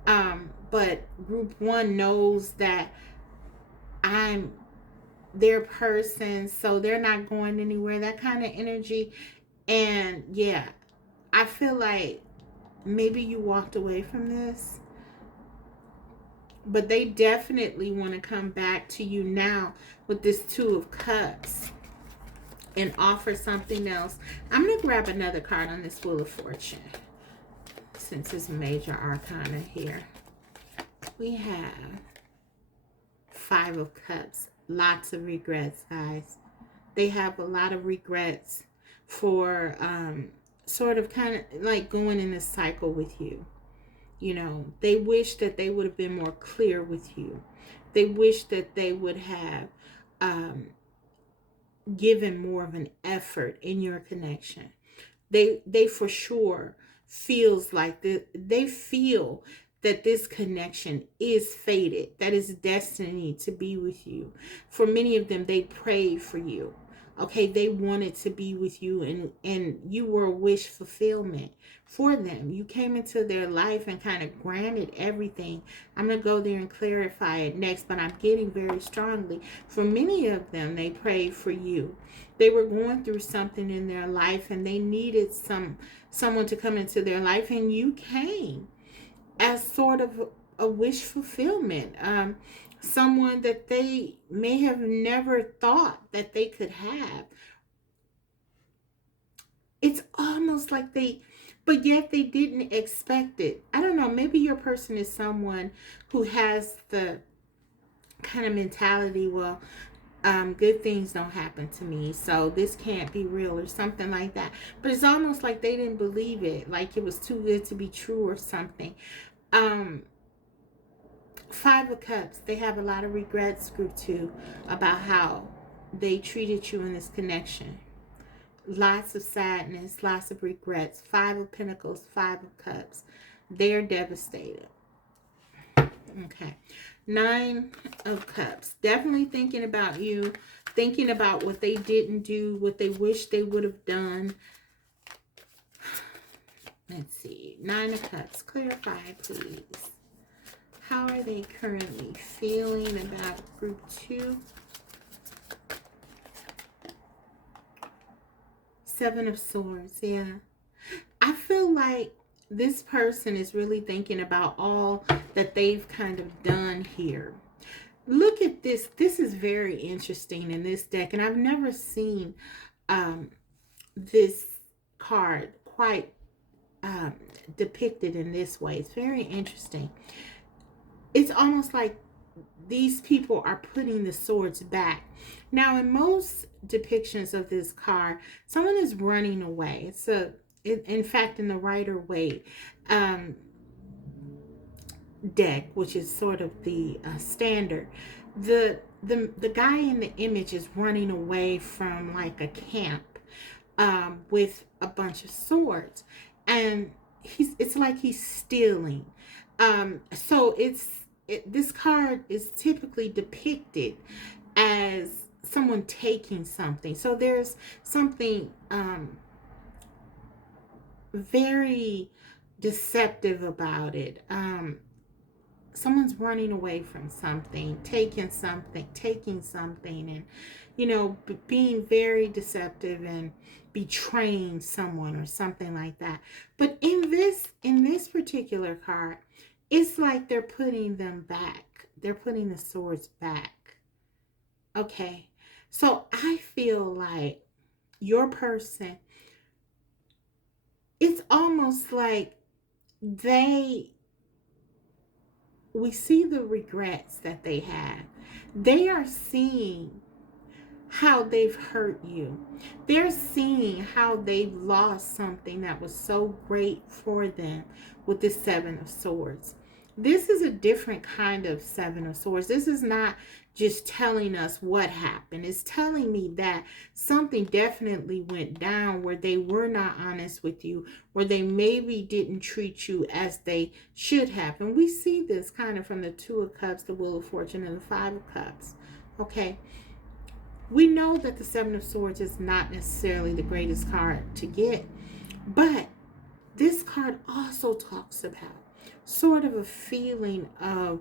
But group one knows that I'm their person, so they're not going anywhere. That kind of energy. And I feel like maybe you walked away from this, but they definitely want to come back to you now with this Two of Cups and offer something else. I'm going to grab another card on this Wheel of Fortune since it's major arcana here. we have Five of Cups. Lots of regrets, guys. They have a lot of regrets for sort of kind of like going in a cycle with you. You know, they wish that they would have been more clear with you. They wish that they would have um, given more of an effort in your connection. They for sure feels like they feel that this connection is fated, that is destiny to be with you. For many of them, they prayed for you. Okay, they wanted to be with you, and you were a wish fulfillment for them. You came into their life and kind of granted everything. I'm going to go there and clarify it next, but I'm getting very strongly. For many of them, they prayed for you. They were going through something in their life, and they needed someone to come into their life, and you came as sort of a wish fulfillment. Someone that they may have never thought that they could have. It's almost like but yet they didn't expect it. I don't know, maybe your person is someone who has the kind of mentality, well, good things don't happen to me, so this can't be real, or something like that. But it's almost like they didn't believe it, like it was too good to be true or something. Five of Cups, they have a lot of regrets, group 2, about how they treated you in this connection. Lots of sadness, lots of regrets. Five of Pentacles, Five of Cups. They're devastated. Okay. Nine of Cups. Definitely thinking about you, thinking about what they didn't do, what they wish they would have done. Let's see. Nine of Cups. Clarify, please. How are they currently feeling about group 2? Seven of Swords. Yeah. I feel like this person is really thinking about all that they've kind of done here. Look at this. This is very interesting in this deck, and I've never seen this card quite depicted in this way. It's very interesting. It's almost like these people are putting the swords back. Now, in most depictions of this card, someone is running away. In fact, in the Rider-Waite deck, which is sort of the standard, the guy in the image is running away from like a camp with a bunch of swords, and it's like he's stealing. So this card is typically depicted as someone taking something. So there's something very deceptive about it. Someone's running away from something, taking something, and being very deceptive and betraying someone or something like that. But in this particular card, it's like they're putting them back. They're putting the swords back. Okay. So I feel like your person, it's almost like we see the regrets that they have. They are seeing how they've hurt you. They're seeing how they've lost something that was so great for them with this Seven of Swords. This is a different kind of Seven of Swords. This is not just telling us what happened. It's telling me that something definitely went down where they were not honest with you, where they maybe didn't treat you as they should have. And we see this kind of from the Two of Cups, the Wheel of Fortune, and the Five of Cups. Okay. We know that the Seven of Swords is not necessarily the greatest card to get, but this card also talks about sort of a feeling of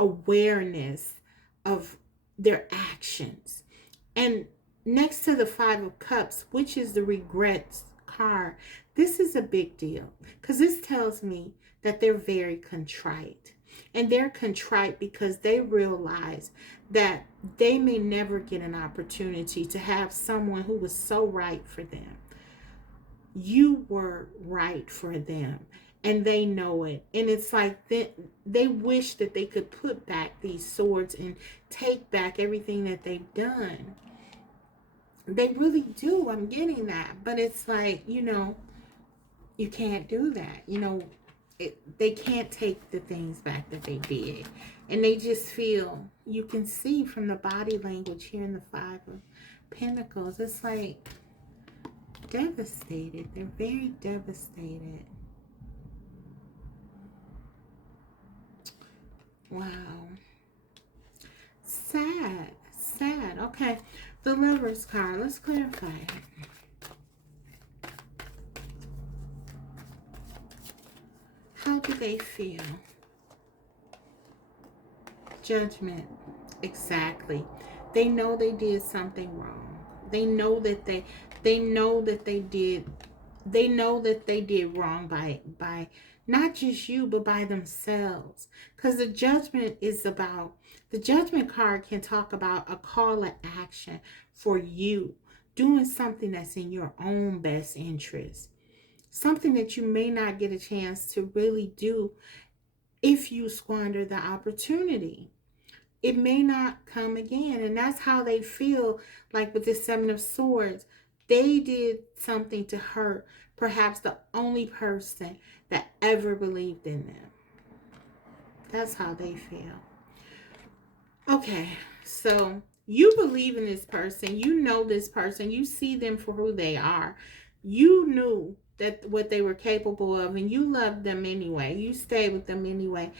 awareness of their actions. And next to the Five of Cups, which is the regrets card, this is a big deal because this tells me that they're very contrite. And they're contrite because they realize that they may never get an opportunity to have someone who was so right for them. You were right for them. and they know it. And it's like they wish that they could put back these swords and take back everything that they've done. They really do. I'm getting that. But it's like, you can't do that. They can't take the things back that they did. And they just feel, you can see from the body language here in the Five of Pentacles, it's like devastated. They're very devastated. Wow. Sad. Sad. Okay. The Lover's card. Let's clarify it. How do they feel? Judgment. Exactly. They know they did something wrong. They know that they know that they did wrong by not just you, but by themselves. Because the judgment card can talk about a call to action for you, doing something that's in your own best interest. Something that you may not get a chance to really do if you squander the opportunity. It may not come again. And that's how they feel, like with the Seven of Swords. They did something to hurt perhaps the only person that ever believed in them. That's how they feel. Okay, so you believe in this person. You know this person. You see them for who they are. You knew that what they were capable of, and you loved them anyway. You stayed with them anyway.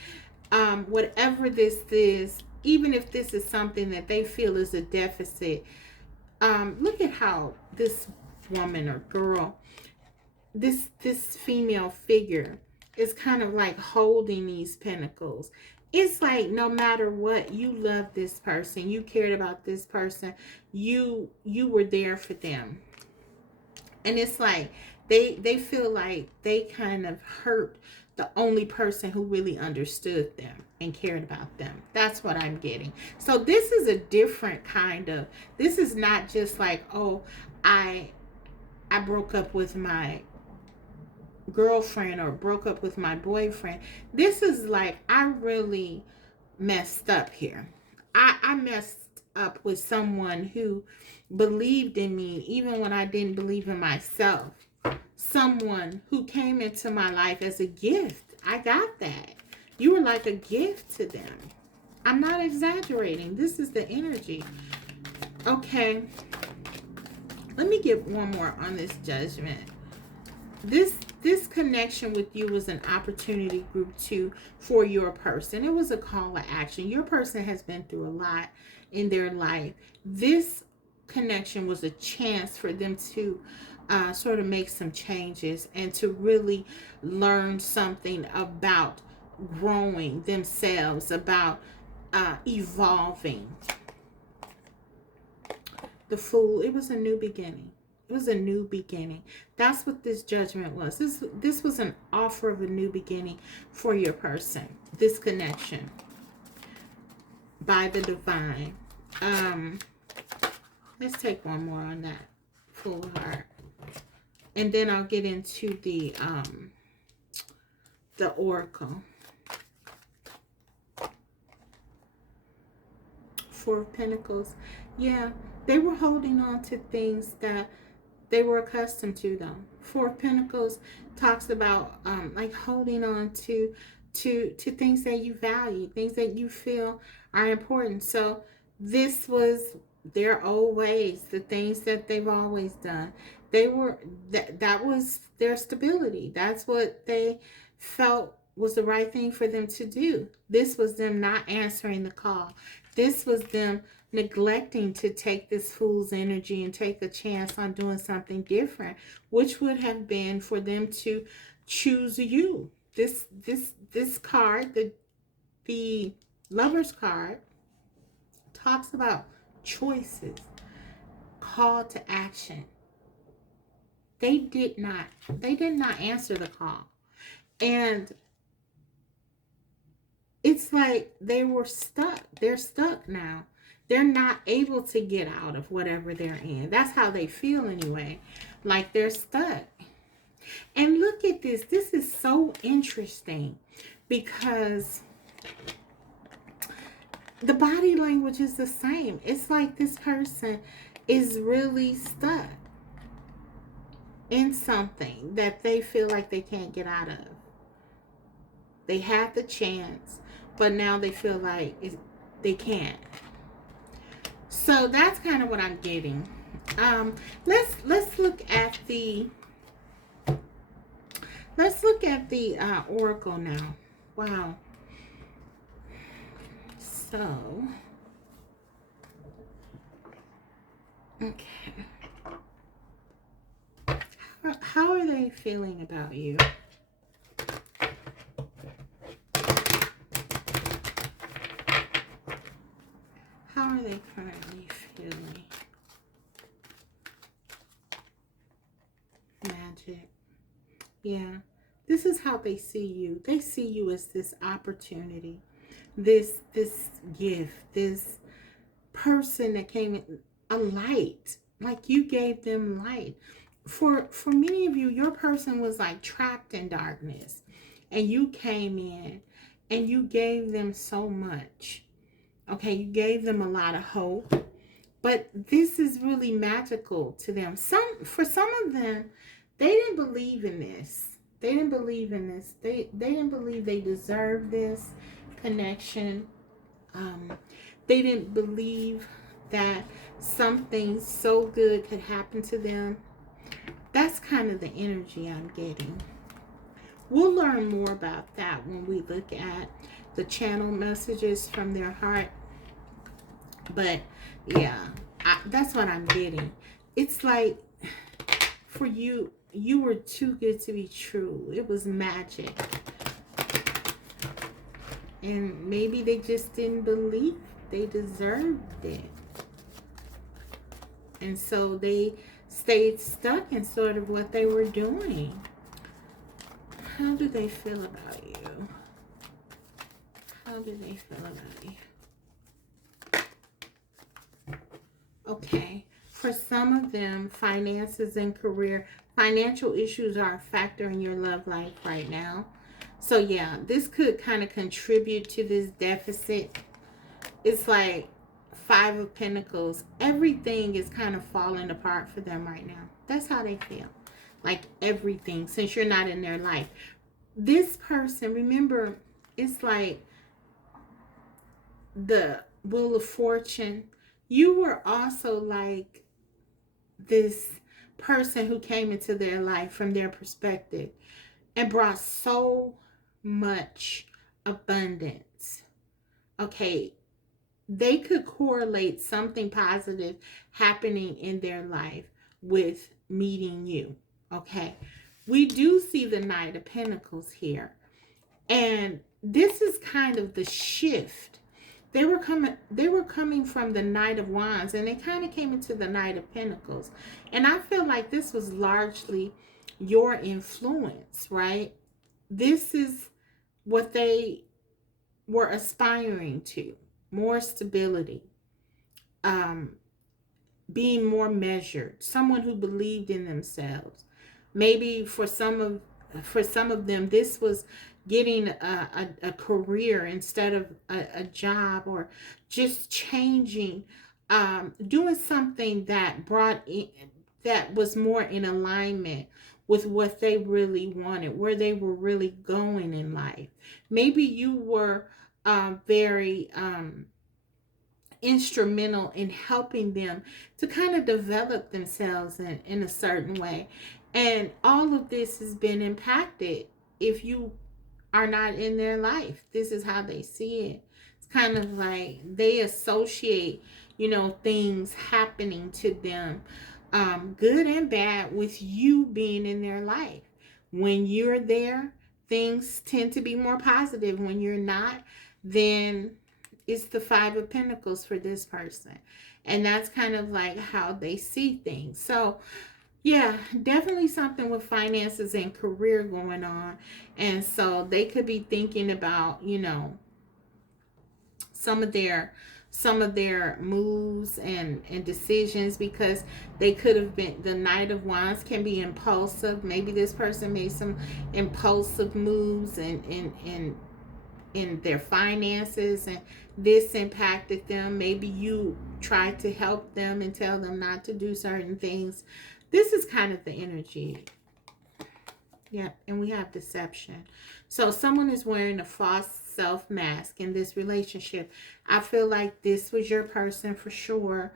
Whatever this is, even if this is something that they feel is a deficit, look at how this woman or girl, this female figure is kind of like holding these pentacles. It's like no matter what, you love this person, you cared about this person, you were there for them. And it's like they feel like they kind of hurt the only person who really understood them and cared about them. That's what I'm getting. So this is a different kind of, this is not just like, oh, I broke up with my girlfriend or broke up with my boyfriend. This is like, I really messed up here. I messed up with someone who believed in me even when I didn't believe in myself. Someone who came into my life as a gift. I got that. You were like a gift to them. I'm not exaggerating. This is the energy. Okay. Let me get one more on this judgment. This connection with you was an opportunity, group 2, for your person. It was a call to action. Your person has been through a lot in their life. This connection was a chance for them to sort of make some changes and to really learn something about growing themselves, about evolving. The Fool, it was a new beginning. It was a new beginning. That's what this judgment was. This was an offer of a new beginning for your person. This connection by the divine. Let's take one more on that Fool heart. And then I'll get into the oracle. Four of Pentacles. Yeah, they were holding on to things that they were accustomed to, though. Four of Pentacles talks about like holding on to things that you value, things that you feel are important. So this was their old ways, the things that they've always done. They were that was their stability. That's what they felt was the right thing for them to do. This was them not answering the call. This was them neglecting to take this Fool's energy and take a chance on doing something different, which would have been for them to choose you. This card, the Lover's card, talks about choices, call to action. They did not answer the call. And it's like they were stuck. They're stuck now. They're not able to get out of whatever they're in. That's how they feel anyway. Like they're stuck. And look at this. This is so interesting because the body language is the same. It's like this person is really stuck in something that they feel like they can't get out of. They had the chance, but now they feel like they can't. So that's kind of what I'm getting. Let's look at the oracle now. Wow. So, okay. How are they feeling about you? How are they currently feeling? Magic. Yeah. This is how they see you. They see you as this opportunity, this gift, this person that came in, a light. Like you gave them light. For many of you, your person was like trapped in darkness, and you came in and you gave them so much. Okay, you gave them a lot of hope. But this is really magical to them. For some of them, they didn't believe in this. They didn't believe in this. They didn't believe they deserved this connection. They didn't believe that something so good could happen to them. That's kind of the energy I'm getting. We'll learn more about that when we look at the channel messages from their heart. But yeah, that's what I'm getting. It's like for you, you were too good to be true. It was magic. And maybe they just didn't believe they deserved it. And so they stayed stuck in sort of what they were doing. How do they feel about you? How do they feel about you? Okay. For some of them, finances and career, financial issues are a factor in your love life right now. So yeah, this could kind of contribute to this deficit. It's like 5 of Pentacles. Everything is kind of falling apart for them right now. That's how they feel. Like everything, since you're not in their life. This person, remember, it's like the Wheel of Fortune. You were also like this person who came into their life from their perspective and brought so much abundance. Okay, they could correlate something positive happening in their life with meeting you. Okay, we do see the Knight of Pentacles here, and this is kind of the shift. They were coming from the Knight of Wands, and they kind of came into the Knight of Pentacles. And I feel like this was largely your influence, right? This is what they were aspiring to. More stability. Being more measured. Someone who believed in themselves. Maybe for some of them, this was getting a career instead of a job, or just changing, doing something that that was more in alignment with what they really wanted, where they were really going in life. Maybe you were very instrumental in helping them to kind of develop themselves in a certain way. And all of this has been impacted if you are not in their life. This is how they see it. It's kind of like they associate, things happening to them, good and bad, with you being in their life. When you're there, things tend to be more positive. When you're not, then it's the 5 of Pentacles for this person. And that's kind of like how they see things. So yeah, definitely something with finances and career going on. And so they could be thinking about, some of their some of their moves and decisions, because they could have been, the Knight of Wands can be impulsive. Maybe this person made some impulsive moves in their finances, and this impacted them. Maybe you tried to help them and tell them not to do certain things. This is kind of the energy. Yeah, and we have deception. So someone is wearing a false self mask in this relationship. I feel like this was your person for sure.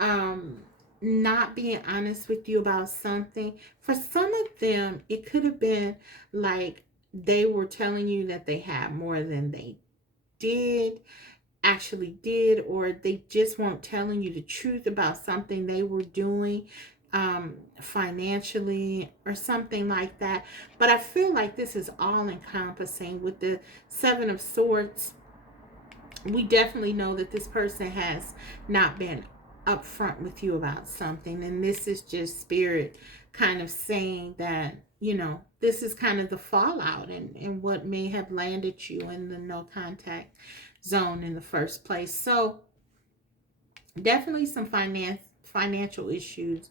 Not being honest with you about something. For some of them, it could have been like they were telling you that they had more than they did actually did, or they just weren't telling you the truth about something they were doing financially or something like that. But I feel like this is all encompassing with the Seven of Swords. We definitely know that this person has not been upfront with you about something, and this is just spirit kind of saying that, you know, this is kind of the fallout and what may have landed you in the no contact zone in the first place. So definitely some financial issues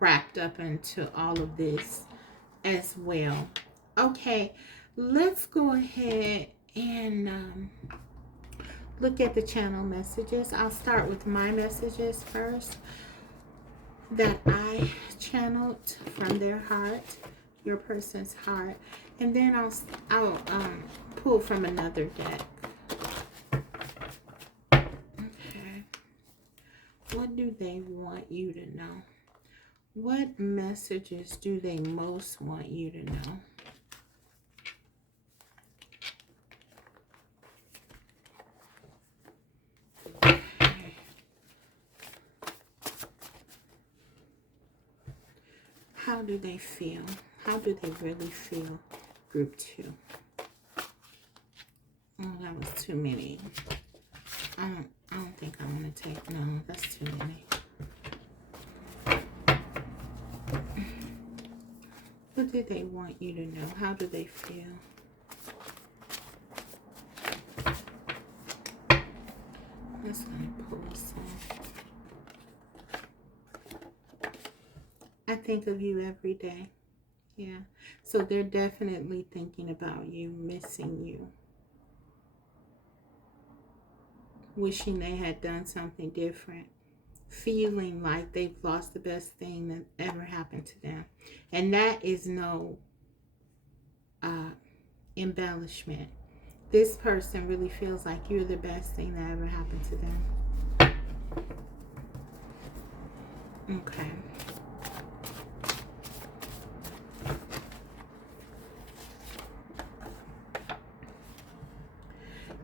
wrapped up into all of this as well. Okay, let's go ahead and look at the channel messages. I'll start with my messages first that I channeled from their heart, your person's heart, and then I'll pull from another deck. Okay, what do they want you to know? What messages do they most want you to know? How do they feel? How do they really feel? Group 2. Oh, that was too many. I don't think I want to take, no, that's too many. What do they want you to know? How do they feel? I'm just going to pull some. I think of you every day. Yeah. So they're definitely thinking about you, missing you. Wishing they had done something different. Feeling like they've lost the best thing that ever happened to them. And that is no embellishment. This person really feels like you're the best thing that ever happened to them. Okay.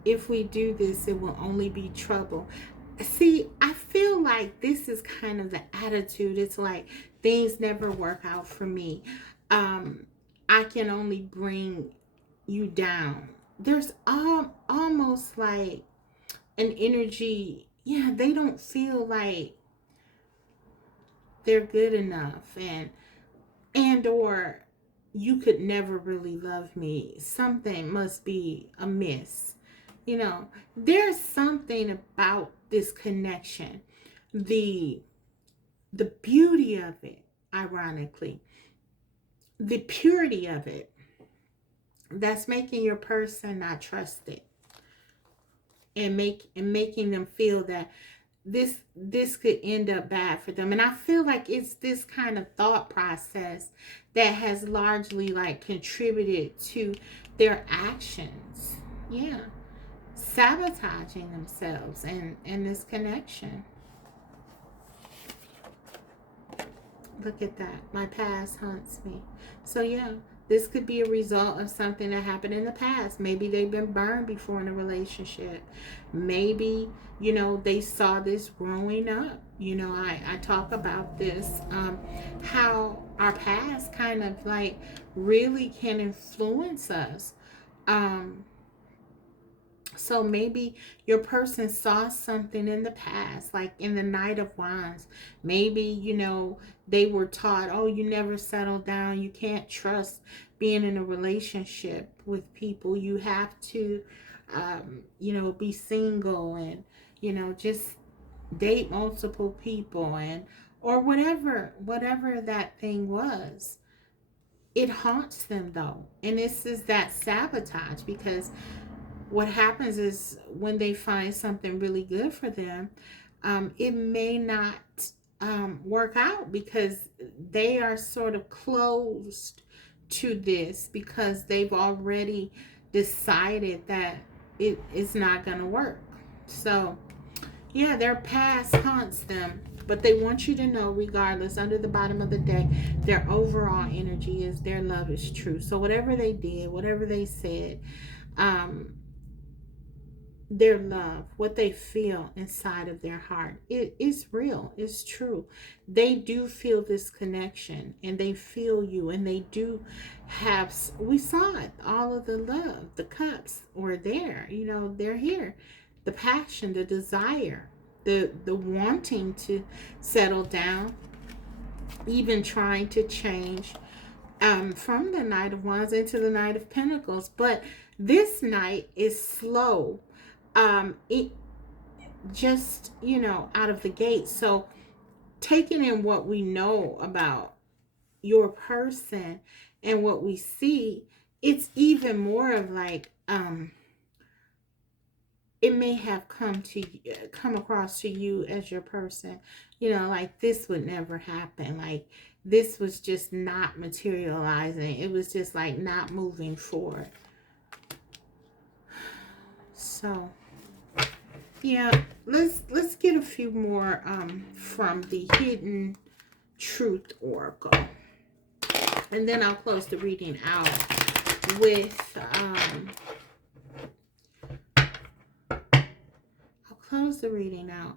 If we do this, it will only be trouble. See, I feel like this is kind of the attitude. It's like things never work out for me. I can only bring you down. There's almost like an energy. Yeah, they don't feel like they're good enough, and or you could never really love me. Something must be amiss. You know, there's something about this connection. The beauty of it, ironically, the purity of it, that's making your person not trust it, and making them feel that this could end up bad for them. And I feel like it's this kind of thought process that has largely like contributed to their actions. Yeah. Sabotaging themselves and this connection. Look at that. My past haunts me. So yeah, this could be a result of something that happened in the past. Maybe they've been burned before in a relationship. Maybe, you know, they saw this growing up. You know, I talk about this, how our past kind of like really can influence us. So maybe your person saw something in the past, like in the Knight of Wands. Maybe, you know, they were taught, oh, you never settle down. You can't trust being in a relationship with people. You have to you know, be single and, you know, just date multiple people, and or whatever that thing was. It haunts them though, and this is that sabotage, because what happens is when they find something really good for them, it may not work out because they are sort of closed to this, because they've already decided that it is not going to work. So yeah, their past haunts them, but they want you to know, regardless, under the bottom of the deck, their overall energy is their love is true. So whatever they did, whatever they said, um, their love, what they feel inside of their heart, it is real, it's true. They do feel this connection, and they feel you, and they do have, we saw it, all of the love, the cups were there, you know, they're here. The passion, the desire, the wanting to settle down, even trying to change, from the Knight of Wands into the Knight of Pentacles. But this Knight is slow. It just, you know, out of the gate. So taking in what we know about your person and what we see, it's even more of like, it may have come across to you as your person, you know, like this would never happen, like this was just not materializing, it was just like not moving forward. So yeah, let's get a few more from the Hidden Truth Oracle, and then I'll close the reading out with close the reading out.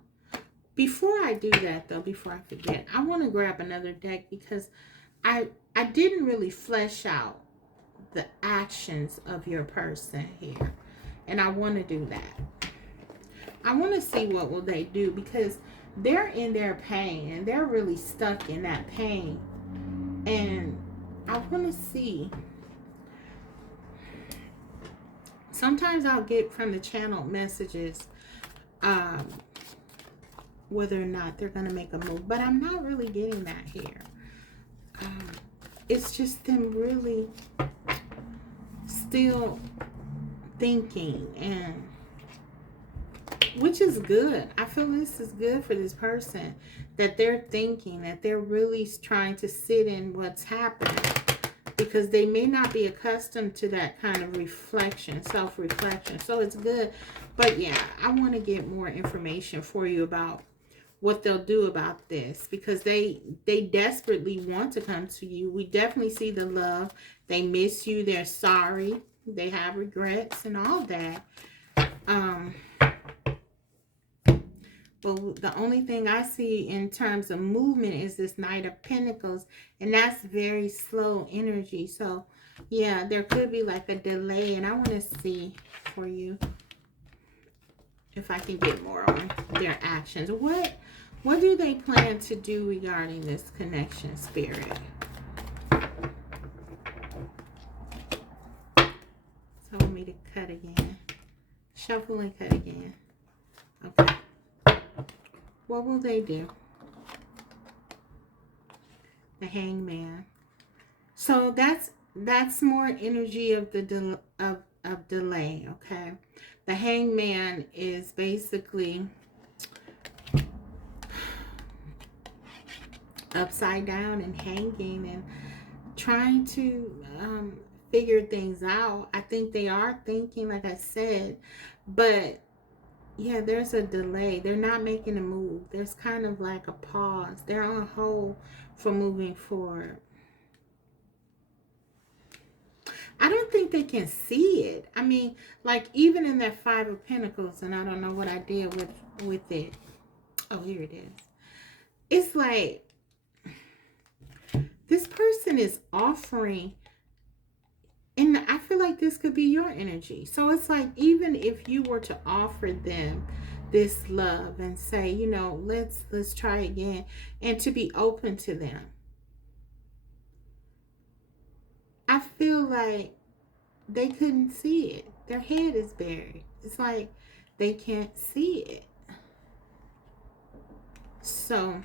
Before I do that, though, before I forget, I want to grab another deck, because I didn't really flesh out the actions of your person here, and I want to do that. I want to see what will they do, because they're in their pain and they're really stuck in that pain, and I want to see. Sometimes I'll get from the channel messages whether or not they're going to make a move, but I'm not really getting that here. It's just them really still thinking, and which is good. I feel this is good for this person, that they're thinking, that they're really trying to sit in what's happening, because they may not be accustomed to that kind of reflection, self-reflection. So it's good. But yeah, I want to get more information for you about what they'll do about this, because they desperately want to come to you. We definitely see the love. They miss you. They're sorry. They have regrets and all that. But the only thing I see in terms of movement is this Knight of Pentacles, and that's very slow energy. So yeah, there could be like a delay, and I want to see for you if I can get more on their actions. What do they plan to do regarding this connection, Spirit? Tell me to cut again. Shuffle and cut again. Okay. What will they do? The Hangman. So that's more energy of the of delay, okay? The Hangman is basically upside down and hanging and trying to figure things out. I think they are thinking, like I said, but yeah, there's a delay. They're not making a move. There's kind of like a pause. They're on hold for moving forward. I don't think they can see it. I mean, like even in that Five of Pentacles, and I don't know what I did with it. Oh, here it is. It's like this person is offering, and I feel like this could be your energy. So it's like, even if you were to offer them this love and say, you know, let's try again, and to be open to them, I feel like they couldn't see it. Their head is buried. It's like they can't see it. So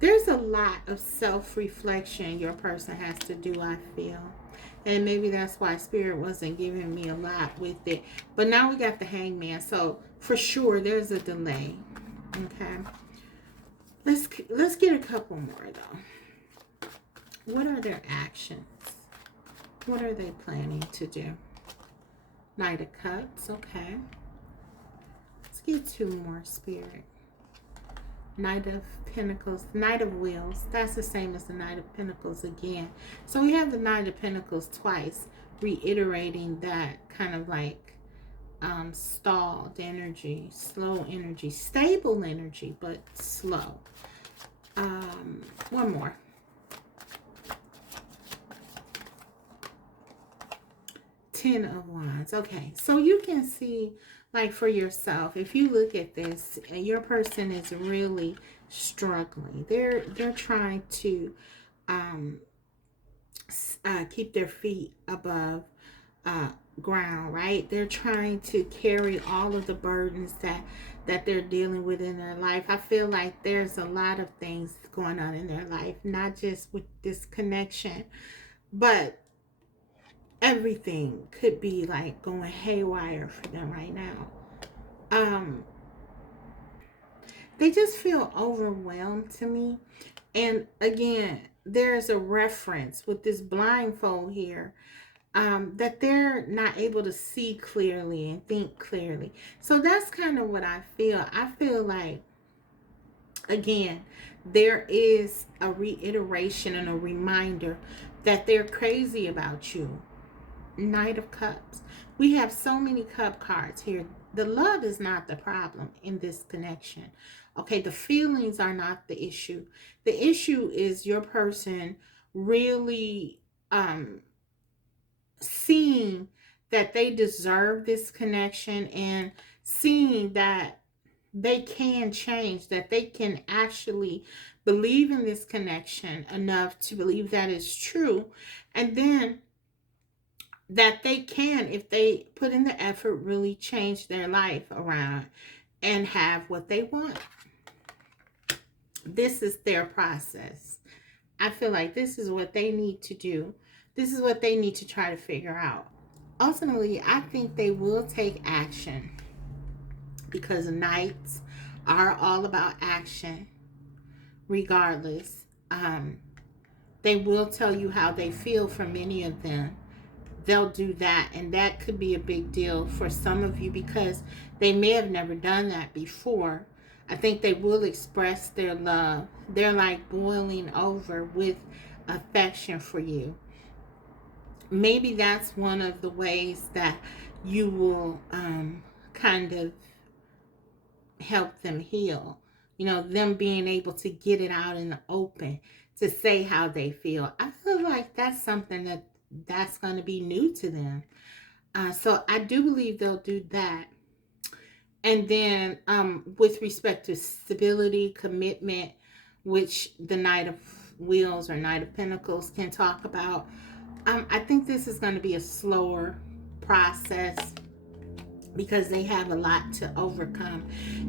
there's a lot of self-reflection your person has to do, I feel. And maybe that's why Spirit wasn't giving me a lot with it. But now we got the Hangman. So for sure there's a delay. Okay. Let's get a couple more though. What are their actions? What are they planning to do? Knight of Cups, okay. Let's get two more, Spirit. Knight of Pentacles, Knight of Wheels. That's the same as the Knight of Pentacles again. So we have the Knight of Pentacles twice, reiterating that kind of like stalled energy, slow energy, stable energy, but slow. One more. Ten of Wands. Okay, so you can see, like, for yourself, if you look at this, your person is really struggling. They're trying to keep their feet above ground, right? They're trying to carry all of the burdens that they're dealing with in their life. I feel like there's a lot of things going on in their life, not just with this connection, but everything could be like going haywire for them right now. They just feel overwhelmed to me. And again, there's a reference with this blindfold here, that they're not able to see clearly and think clearly. So that's kind of what I feel. I feel like, again, there is a reiteration and a reminder that they're crazy about you. Knight of Cups. We have so many cup cards here. The love is not the problem in this connection. Okay, the feelings are not the issue. The issue is your person really seeing that they deserve this connection, and seeing that they can change, that they can actually believe in this connection enough to believe that it's true, and then that they can, if they put in the effort, really change their life around and have what they want. This is their process. I feel like this is what they need to do. This is what they need to try to figure out. Ultimately, I think they will take action, because knights are all about action regardless. They will tell you how they feel. For many of them, they'll do that, and that could be a big deal for some of you because they may have never done that before. I think they will express their love. They're like boiling over with affection for you. Maybe that's one of the ways that you will kind of help them heal. You know, them being able to get it out in the open, to say how they feel. I feel like that's something that's going to be new to them. So I do believe they'll do that. And then with respect to stability, commitment, which the Knight of Wheels or Knight of Pentacles can talk about, I think this is going to be a slower process because they have a lot to overcome.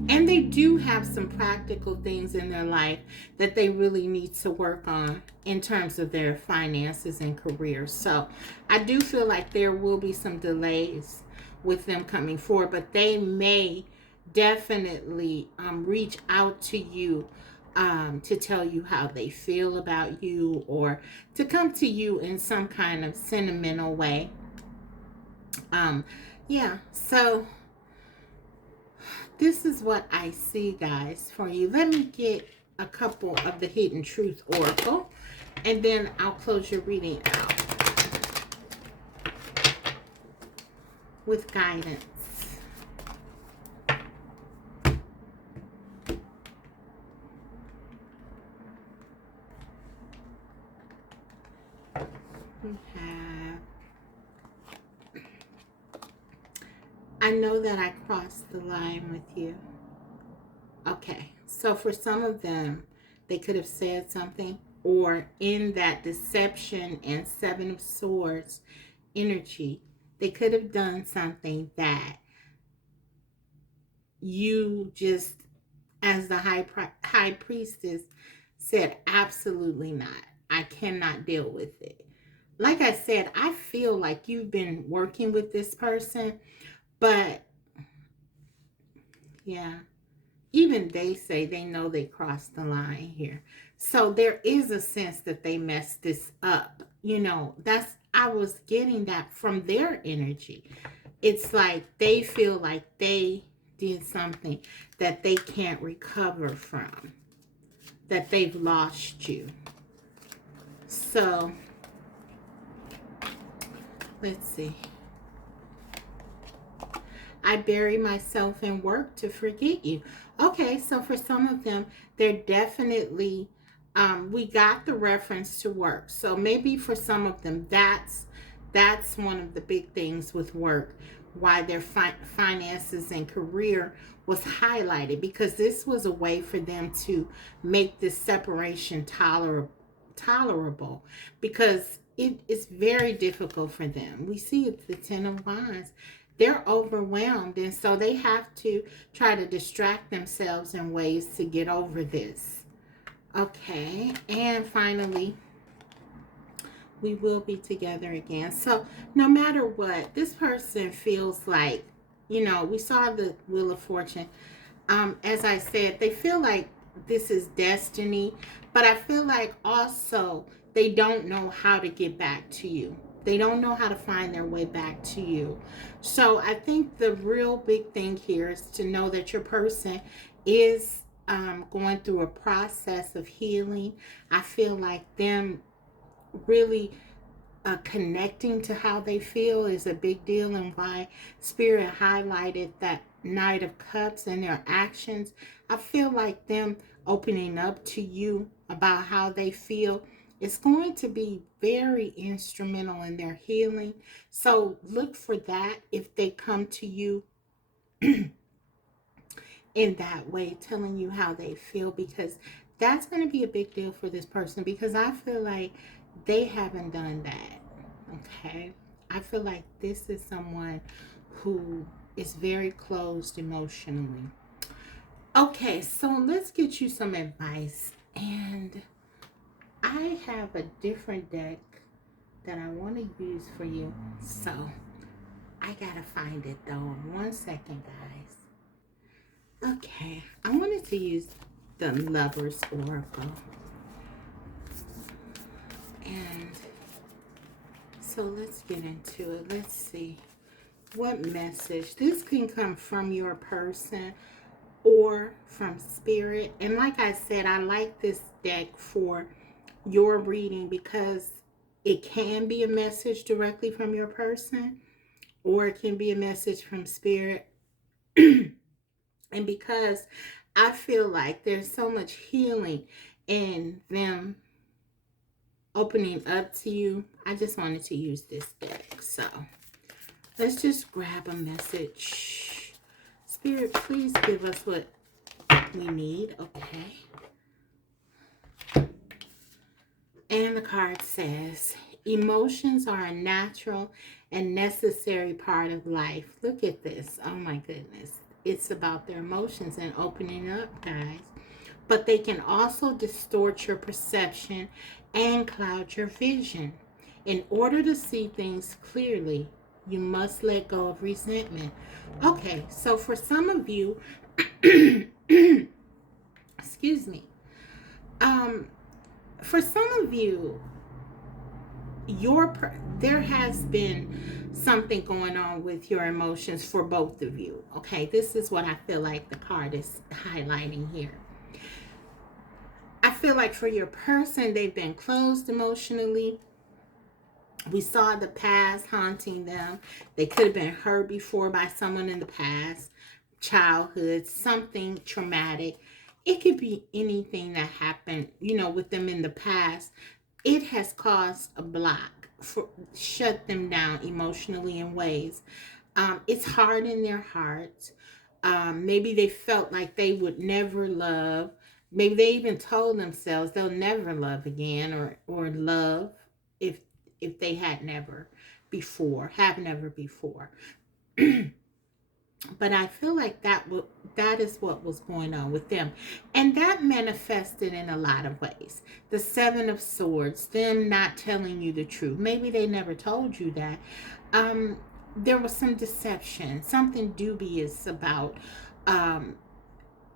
And they do have some practical things in their life that they really need to work on in terms of their finances and careers. So I do feel like there will be some delays with them coming forward, but they may definitely reach out to you to tell you how they feel about you, or to come to you in some kind of sentimental way. Yeah, so this is what I see, guys, for you. Let me get a couple of the Hidden Truth Oracle, and then I'll close your reading out with guidance. We have, I know that I crossed the line with you. Okay, so for some of them, they could have said something, or in that deception and Seven of Swords energy, They could have done something that you just, as the high priestess, said, absolutely not. I cannot deal with it. Like I said, I feel like you've been working with this person, but yeah, even they say they know they crossed the line here. So there is a sense that they messed this up. That's, I was getting that from their energy. It's like they feel like they did something that they can't recover from, that they've lost you. So let's see. I bury myself in work to forget you. Okay, so for some of them, they're definitely, we got the reference to work. So maybe for some of them, that's one of the big things with work, why their finances and career was highlighted, because this was a way for them to make this separation tolerable, because it is very difficult for them. We see it's the Ten of Wands. They're overwhelmed, and so they have to try to distract themselves in ways to get over this. Okay, and finally, we will be together again. So no matter what, this person feels like, we saw the Wheel of Fortune. As I said, they feel like this is destiny, but I feel like also they don't know how to get back to you. They don't know how to find their way back to you. So I think the real big thing here is to know that your person is going through a process of healing. I feel like them really connecting to how they feel is a big deal, and why Spirit highlighted that Knight of Cups and their actions. I feel like them opening up to you about how they feel is going to be very instrumental in their healing. So look for that if they come to you in that way, telling you how they feel, because that's going to be a big deal for this person, because I feel like they haven't done that. Okay, I feel like this is someone who is very closed emotionally. Okay, so let's get you some advice, and I have a different deck that I want to use for you, so I gotta find it though. 1 second, guys. Okay, I wanted to use the Lover's Oracle, and so let's get into it. Let's see what message this can come from your person or from Spirit. And like I said, I like this deck for your reading because it can be a message directly from your person, or it can be a message from Spirit. And because I feel like there's so much healing in them opening up to you, I just wanted to use this deck. So let's just grab a message. Spirit, please give us what we need. Okay. And the card says, emotions are a natural and necessary part of life. Look at this. Oh my goodness. It's about their emotions and opening up, guys. But they can also distort your perception and cloud your vision. In order to see things clearly, you must let go of resentment. Okay, so for some of you, excuse me, for some of you, there has been something going on with your emotions for both of you. Okay, this is what I feel like the card is highlighting here. I feel like for your person, they've been closed emotionally. We saw the past haunting them. They could have been hurt before by someone in the past, childhood, something traumatic. It could be anything that happened, with them in the past. It has caused a block, shut them down emotionally in ways. It's hard in their hearts. Maybe they felt like they would never love. Maybe they even told themselves they'll never love again, or love if they had never. before, have never before. But I feel like that is what was going on with them. And that manifested in a lot of ways. The Seven of Swords, them not telling you the truth. Maybe they never told you that. There was some deception, something dubious about um,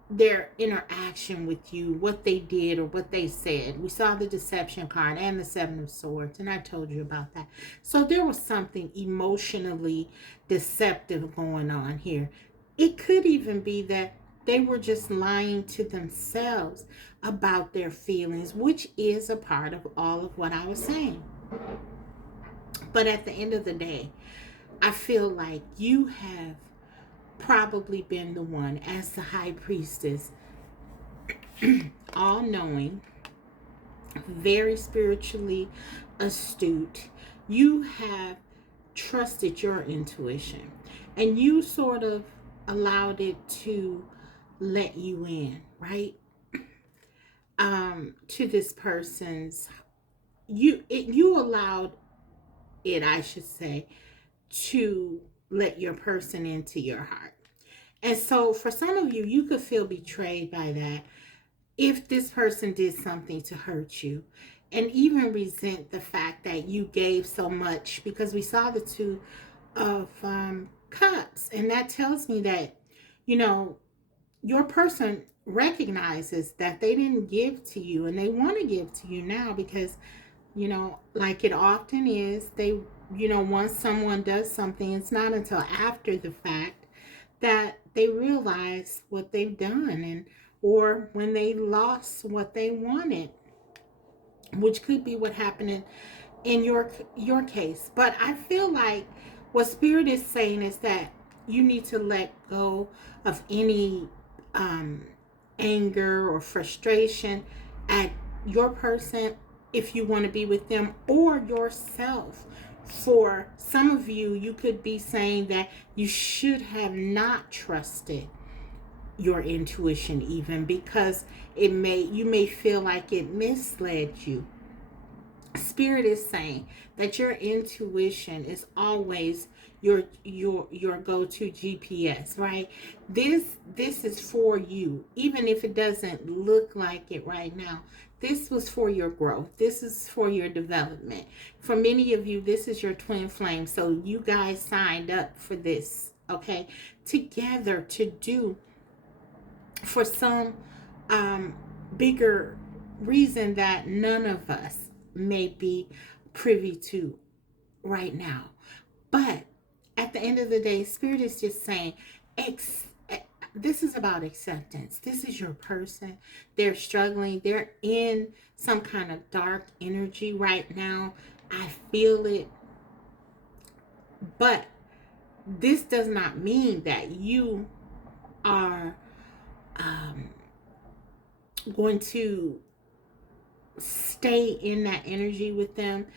their interaction with you, what they did or what they said. We saw the deception card and the Seven of Swords, and I told you about that. So there was something emotionally deceptive going on here. It could even be that they were just lying to themselves about their feelings, which is a part of all of what I was saying. But at the end of the day, I feel like you have probably been the one, as the high priestess, all knowing, very spiritually astute. You have trusted your intuition and you sort of allowed it to let you in, right? To this person's, you allowed it, I should say, to let your person into your heart. And so for some of you, you could feel betrayed by that if this person did something to hurt you, and even resent the fact that you gave so much, because we saw the Two of Cups, and that tells me that, you know, your person recognizes that they didn't give to you and they want to give to you now because, you know, like it often is, they, you know, once someone does something, it's not until after the fact that they realize what they've done, and or when they lost what they wanted, which could be what happened in your case. But I feel like what Spirit is saying is that you need to let go of any anger or frustration at your person if you want to be with them, or yourself. For some of you, you could be saying that you should have not trusted your intuition, even because you may feel like it misled you. Spirit is saying that your intuition is always your go-to GPS, right? This is for you, even if it doesn't look like it right now. This was for your growth. This is for your development. For many of you, this is your twin flame. So you guys signed up for this, okay? Together to do for some bigger reason that none of us may be privy to right now. But at the end of the day, Spirit is just saying, this is about acceptance. This is your person. They're struggling. They're in some kind of dark energy right now. I feel it. But this does not mean that you are going to stay in that energy with them.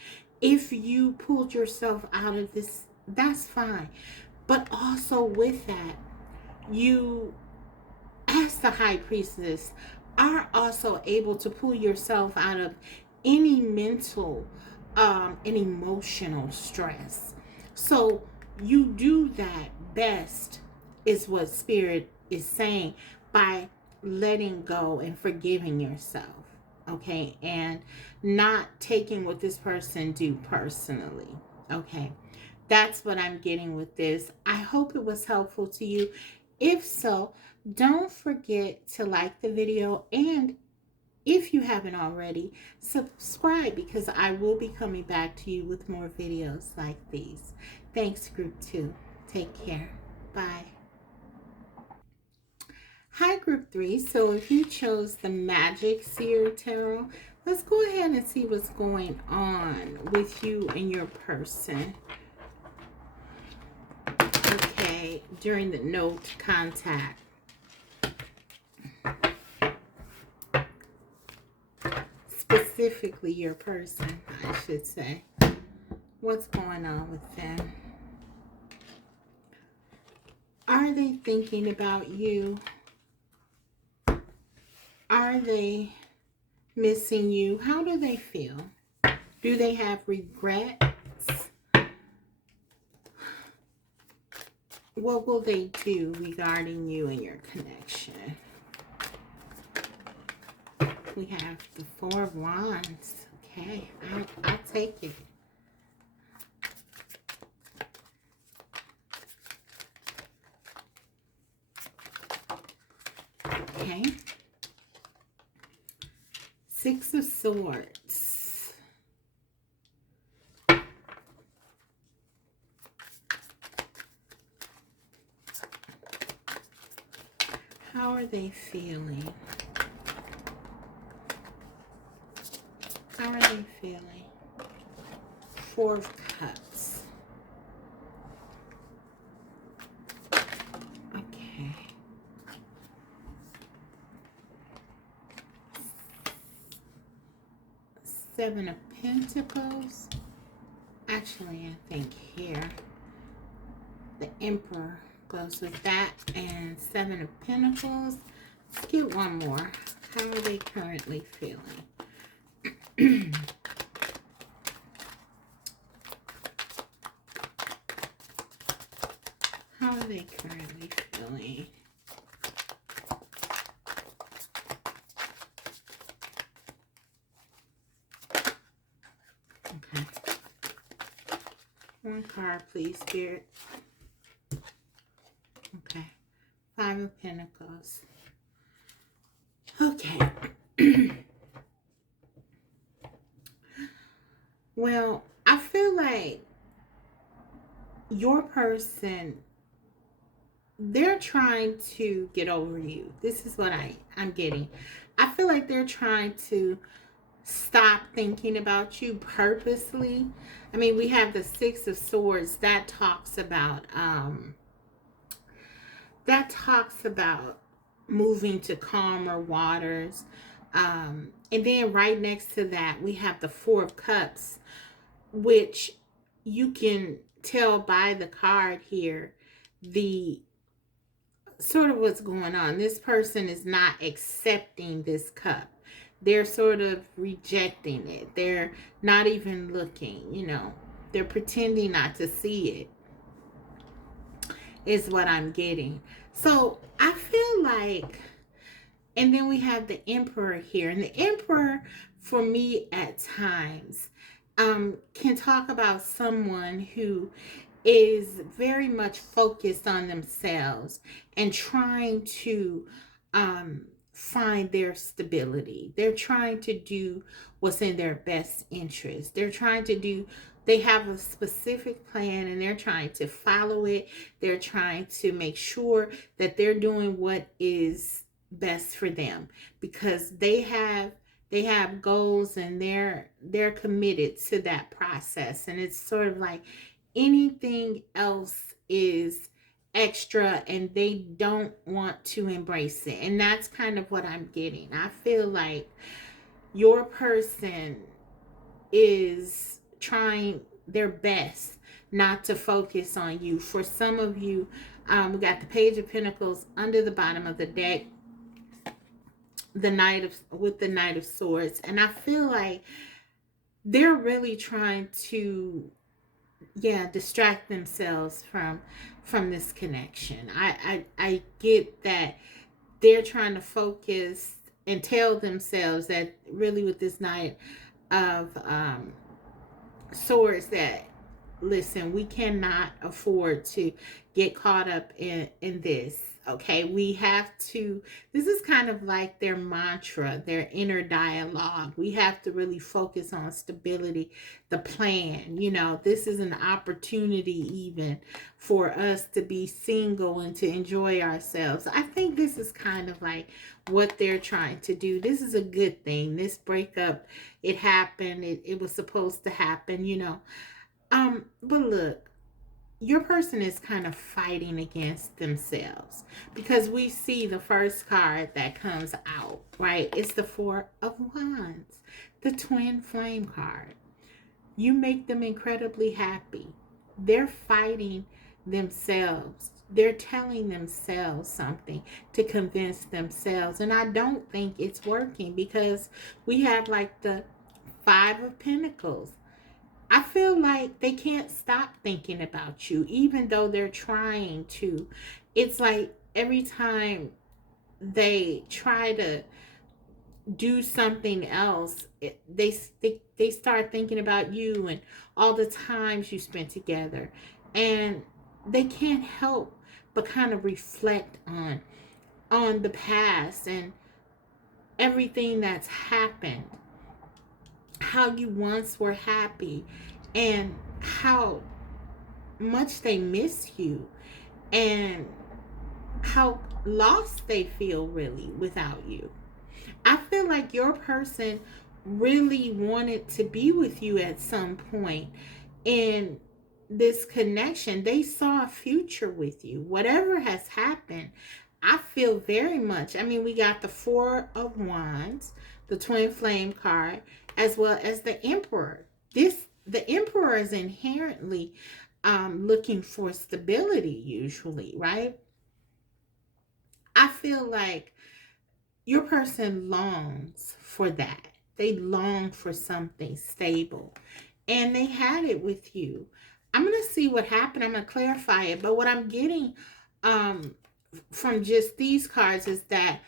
If you pulled yourself out of this, that's fine. But also with that, you, as the high priestess, are also able to pull yourself out of any mental and emotional stress. So you do that best, is what Spirit is saying, by letting go and forgiving yourself, okay, and not taking what this person do personally, okay. That's what I'm getting with this. I hope it was helpful to you. If so, don't forget to like the video, and if you haven't already, subscribe, because I will be coming back to you with more videos like these. Thanks, Group 2. Take care. Bye. Hi, Group 3. So if you chose the Magic Seer Tarot, let's go ahead and see what's going on with you and your person. Okay, during the no contact. Specifically your person, I should say. What's going on with them? Are they thinking about you? Are they missing you? How do they feel? Do they have regrets? What will they do regarding you and your connection? We have the Four of Wands. Okay, I'll take it. Okay. Six of Swords. How are they feeling? How are they feeling? Four of Cups. Okay. Seven of Pentacles. Actually, I think here the Emperor goes with that, and Seven of Pentacles. Let's get one more. How are they currently feeling? How are they currently feeling? Okay. One card, please, Spirit. Okay. Five of Pentacles. Okay. Well, I feel like your person, they're trying to get over you. This is what I'm getting. I feel like they're trying to stop thinking about you purposely. I mean, we have the Six of Swords that talks about moving to calmer waters. And then right next to that, we have the Four of Cups, which you can tell by the card here, the sort of what's going on. This person is not accepting this cup. They're sort of rejecting it. They're not even looking, you know. They're pretending not to see it, is what I'm getting. So I feel like, and then we have the Emperor here. And the Emperor, for me at times, can talk about someone who is very much focused on themselves and trying to find their stability. They're trying to do what's in their best interest. They have a specific plan and they're trying to follow it. They're trying to make sure that they're doing what is best for them, because they have goals and they're committed to that process. And it's sort of like anything else is extra and they don't want to embrace it. And that's kind of what I'm getting. I feel like your person is trying their best not to focus on you. For some of you, we got the Page of Pentacles under the bottom of the deck, the Knight of Swords. And I feel like they're really trying to distract themselves from this connection. I get that they're trying to focus and tell themselves that really with this Knight of Swords, that listen, we cannot afford to get caught up in this. Okay, we have to, this is kind of like their mantra, their inner dialogue. We have to really focus on stability, the plan. You know, this is an opportunity even for us to be single and to enjoy ourselves. I think this is kind of like what they're trying to do. This is a good thing. This breakup, it happened. It was supposed to happen, you know. But look, your person is kind of fighting against themselves, because we see the first card that comes out, right? It's the Four of Wands, the twin flame card. You make them incredibly happy. They're fighting themselves. They're telling themselves something to convince themselves. And I don't think it's working, because we have like the Five of Pentacles. I feel like they can't stop thinking about you, even though they're trying to. It's like every time they try to do something else, they start thinking about you and all the times you spent together, and they can't help but kind of reflect on the past and everything that's happened, how you once were happy, and how much they miss you, and how lost they feel really without you. I feel like your person really wanted to be with you at some point in this connection. They saw a future with you. Whatever has happened, I feel very much. I mean, we got the Four of Wands, the Twin Flame card, as well as the Emperor. The Emperor is inherently looking for stability, usually, right? I feel like your person longs for that. They long for something stable. And they had it with you. I'm going to see what happened. I'm going to clarify it. But what I'm getting um, from just these cards is that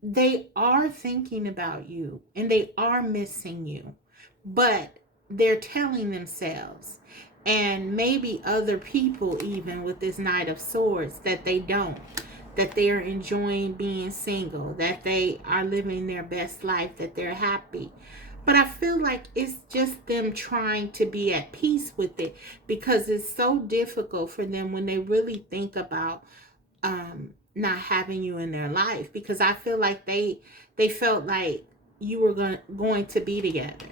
they are thinking about you and they are missing you. But they're telling themselves, and maybe other people even with this Knight of Swords, that they don't, that they are enjoying being single, that they are living their best life, that they're happy. But I feel like it's just them trying to be at peace with it, because it's so difficult for them when they really think about not having you in their life, because I feel like they felt like you were going to be together.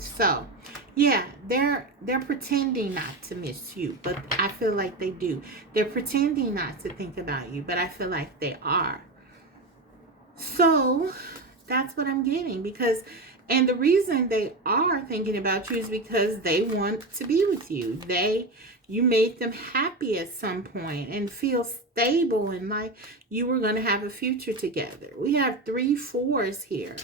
So, yeah, they're pretending not to miss you, but I feel like they do. They're pretending not to think about you, but I feel like they are. So, that's what I'm getting, because and the reason they are thinking about you is because they want to be with you. You made them happy at some point and feel stable and like you were going to have a future together. We have 3 4s here.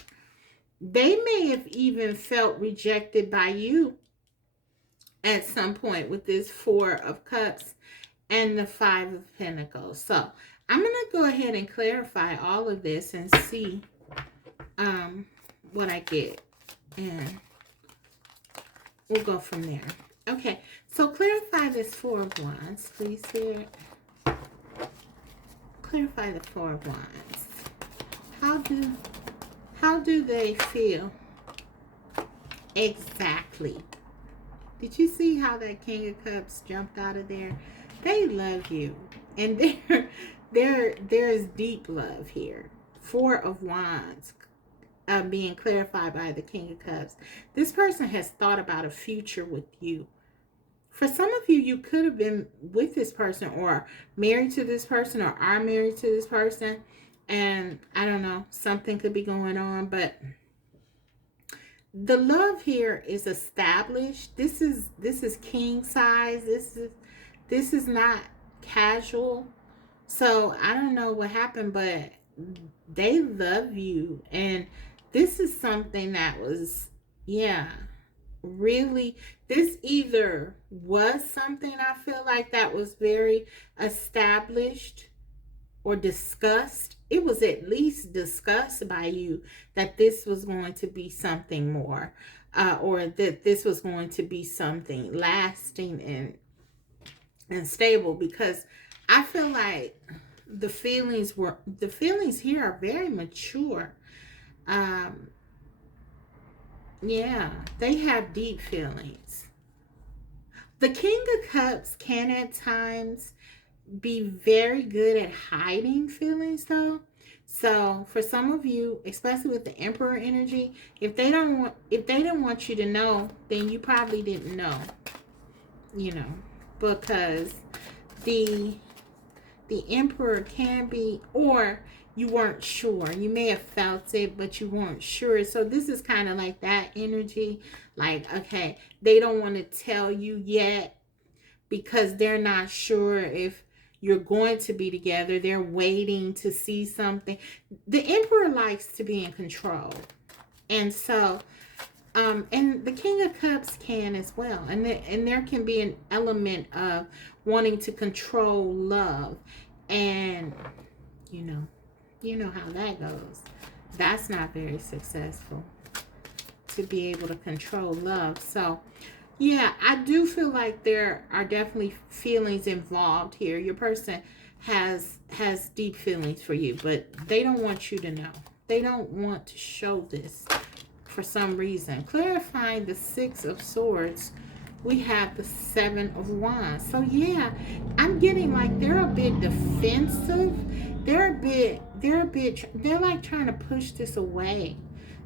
They may have even felt rejected by you at some point with this 4 of Cups and the 5 of Pentacles. So I'm going to go ahead and clarify all of this and see what I get. And we'll go from there. Okay, so clarify this 4 of Wands, please, Spirit. Clarify the 4 of Wands. How do they feel? Exactly. Did you see how that King of Cups jumped out of there? They love you. And there's deep love here. 4 of Wands being clarified by the King of Cups. This person has thought about a future with you. For some of you, you could have been with this person or married to this person or are married to this person. And I don't know, something could be going on, but the love here is established. This is king size. This is not casual. So I don't know what happened, but they love you, and this is something that was, yeah, really, this either was something I feel like that was very established or discussed. It was at least discussed by you that this was going to be something more, or that this was going to be something lasting and stable, because I feel like the feelings here are very mature. Yeah, they have deep feelings. The King of Cups can at times be very good at hiding feelings, though. So for some of you, especially with the Emperor energy, if they didn't want you to know, then you probably didn't know, because the Emperor can be, or you weren't sure. You may have felt it, but you weren't sure. So this is kind of like that energy. Like, okay, they don't want to tell you yet because they're not sure if you're going to be together. They're waiting to see something. The Emperor likes to be in control. And so And the King of Cups can as well. And there can be an element of wanting to control love. And, you know how that goes. That's not very successful, to be able to control love. So, yeah, I do feel like there are definitely feelings involved here. Your person has deep feelings for you, but they don't want you to know. They don't want to show this for some reason. Clarifying the Six of Swords, we have the Seven of Wands. So yeah, I'm getting like they're a bit defensive. They're like trying to push this away.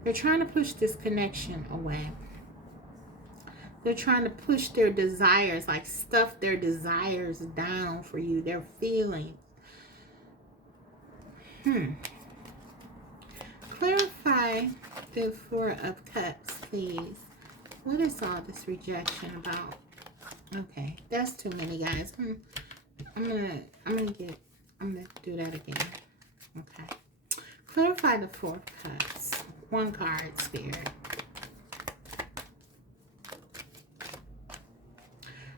They're trying to push this connection away. They're trying to push their desires, like stuff their desires down for you, their feelings. Clarify the Four of Cups, please. What is all this rejection about? Okay, that's too many, guys. I'm gonna do that again. Okay. Clarify the Four of Cups. One card, Spirit.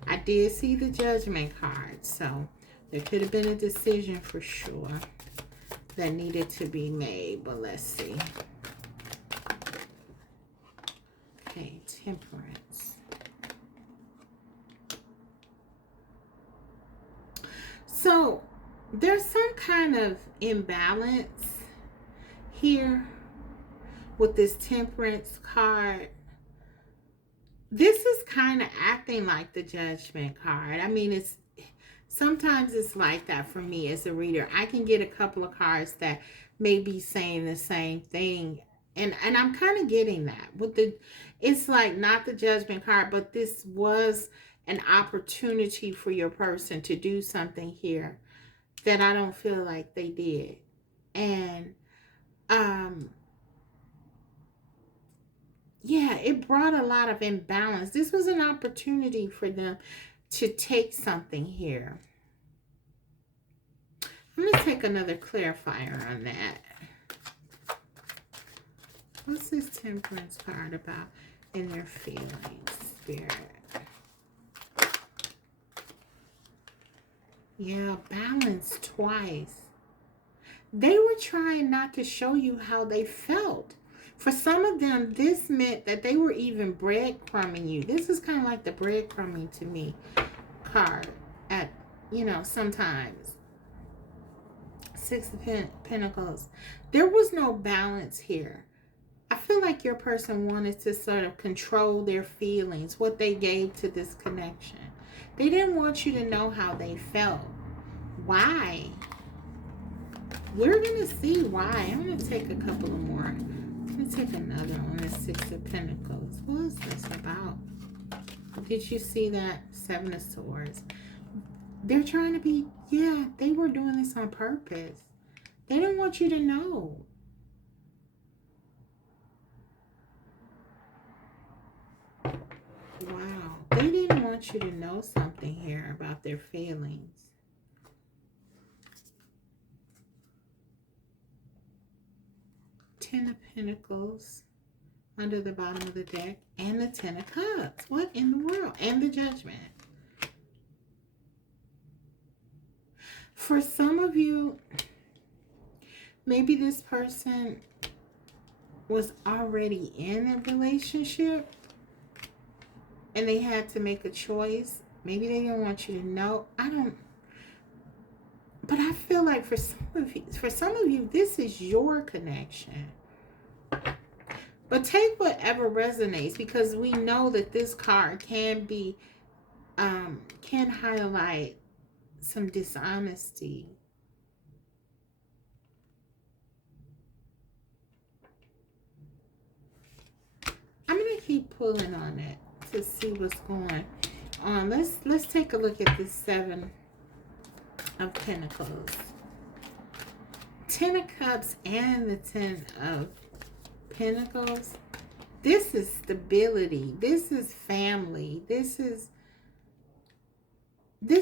I did see the Judgment card, so there could have been a decision for sure that needed to be made, but let's see. Okay, Temperance. So there's some kind of imbalance here with this Temperance card. This is kind of acting like the Judgment card. I mean, sometimes it's like that for me as a reader. I can get a couple of cards that may be saying the same thing. And I'm kind of getting that. It's like not the Judgment card, but this was an opportunity for your person to do something here that I don't feel like they did. And yeah, it brought a lot of imbalance. This was an opportunity for them to take something here. I'm going to take another clarifier on that. What's this Temperance card about in their feelings, Spirit? Yeah, balance twice. They were trying not to show you how they felt. For some of them, this meant that they were even breadcrumbing you. This is kind of like the breadcrumbing to me card at, sometimes. Six of Pentacles. There was no balance here. I feel like your person wanted to sort of control their feelings, what they gave to this connection. They didn't want you to know how they felt. Why? We're going to see why. I'm going to take a couple of more. I'm going to take another on the Six of Pentacles. What is this about? Did you see that? Seven of Swords. They're trying to be, yeah, they were doing this on purpose. They didn't want you to know. Wow. They didn't want you to know something here about their feelings. Ten of Pentacles under the bottom of the deck, and the Ten of Cups. What in the world? And the Judgment. For some of you, maybe this person was already in a relationship and they had to make a choice. Maybe they didn't want you to know. But I feel like for some of you, this is your connection. But take whatever resonates, because we know that this card can highlight some dishonesty. I'm going to keep pulling on it to see what's going on. Let's take a look at this Seven of Pentacles. Ten of Cups and the Ten of Pentacles. This is stability. This is family. This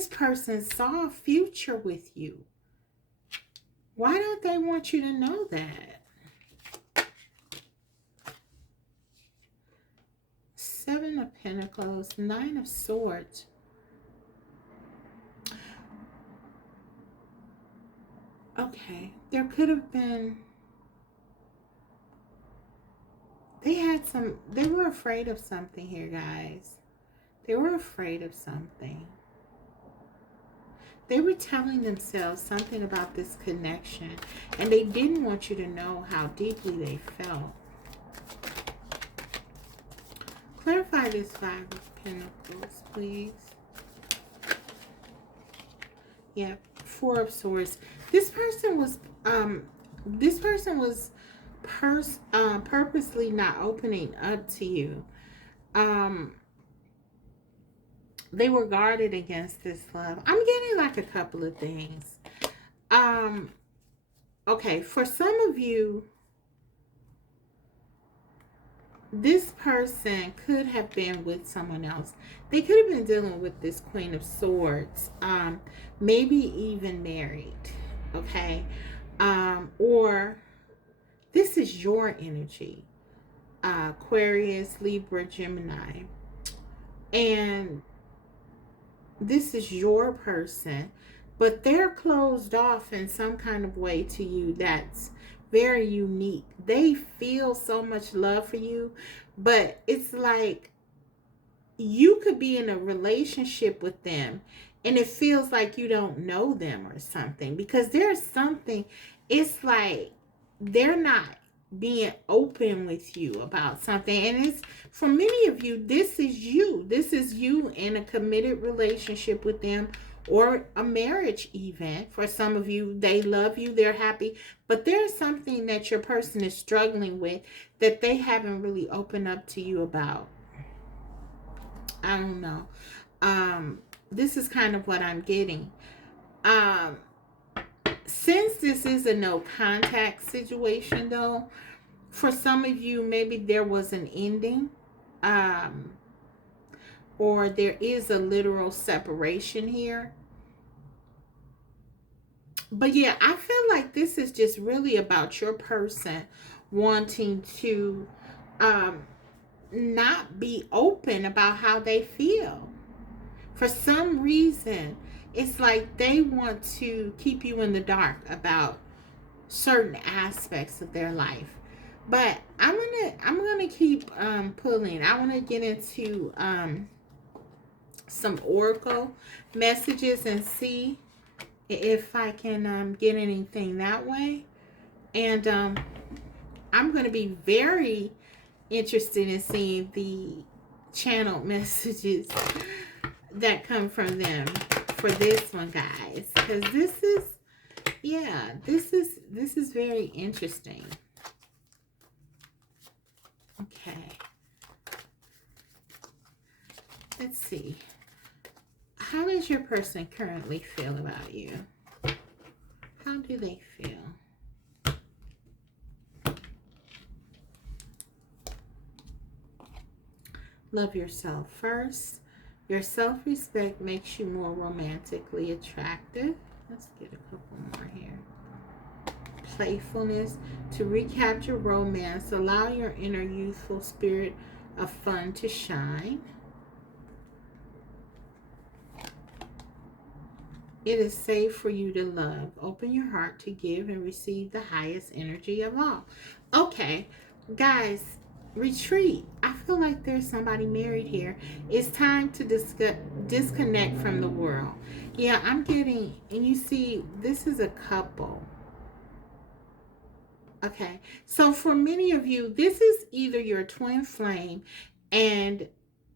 person saw a future with you. Why don't they want you to know that? Seven of Pentacles, Nine of Swords. Okay, there could have been, they were afraid of something here, guys. They were afraid of something. They were telling themselves something about this connection, and they didn't want you to know how deeply they felt. Clarify this Five of Pentacles, please. Yeah, Four of Swords. This person was purposely not opening up to you. They were guarded against this love. I'm getting like a couple of things. Okay, for some of you, this person could have been with someone else. They could have been dealing with this Queen of Swords, maybe even married, okay? Or this is your energy, Aquarius, Libra, Gemini, and this is your person, but they're closed off in some kind of way to you that's very unique. They feel so much love for you, but it's like you could be in a relationship with them and it feels like you don't know them or something, because there's something, it's like they're not being open with you about something. And it's, for many of you, this is you in a committed relationship with them, or a marriage even. For some of you, they love you, they're happy, but there's something that your person is struggling with that they haven't really opened up to you about. I don't know. This is kind of what I'm getting. Since this is a no contact situation, though, for some of you, maybe there was an ending, or there is a literal separation here. But yeah, I feel like this is just really about your person wanting to not be open about how they feel. For some reason, it's like they want to keep you in the dark about certain aspects of their life. But I'm gonna keep pulling. I want to get into some oracle messages and see if I can get anything that way. And I'm going to be very interested in seeing the channeled messages that come from them for this one, guys, because this is, yeah, this is very interesting. Okay, let's see. How does your person currently feel about you? How do they feel? Love yourself first. Your self-respect makes you more romantically attractive. Let's get a couple more here. Playfulness. To recapture romance, allow your inner youthful spirit of fun to shine. It is safe for you to love. Open your heart to give and receive the highest energy of all. Okay, guys, retreat. I feel like there's somebody married here. It's time to disconnect from the world. Yeah, I'm getting, and you see, this is a couple. Okay, so for many of you, this is either your twin flame and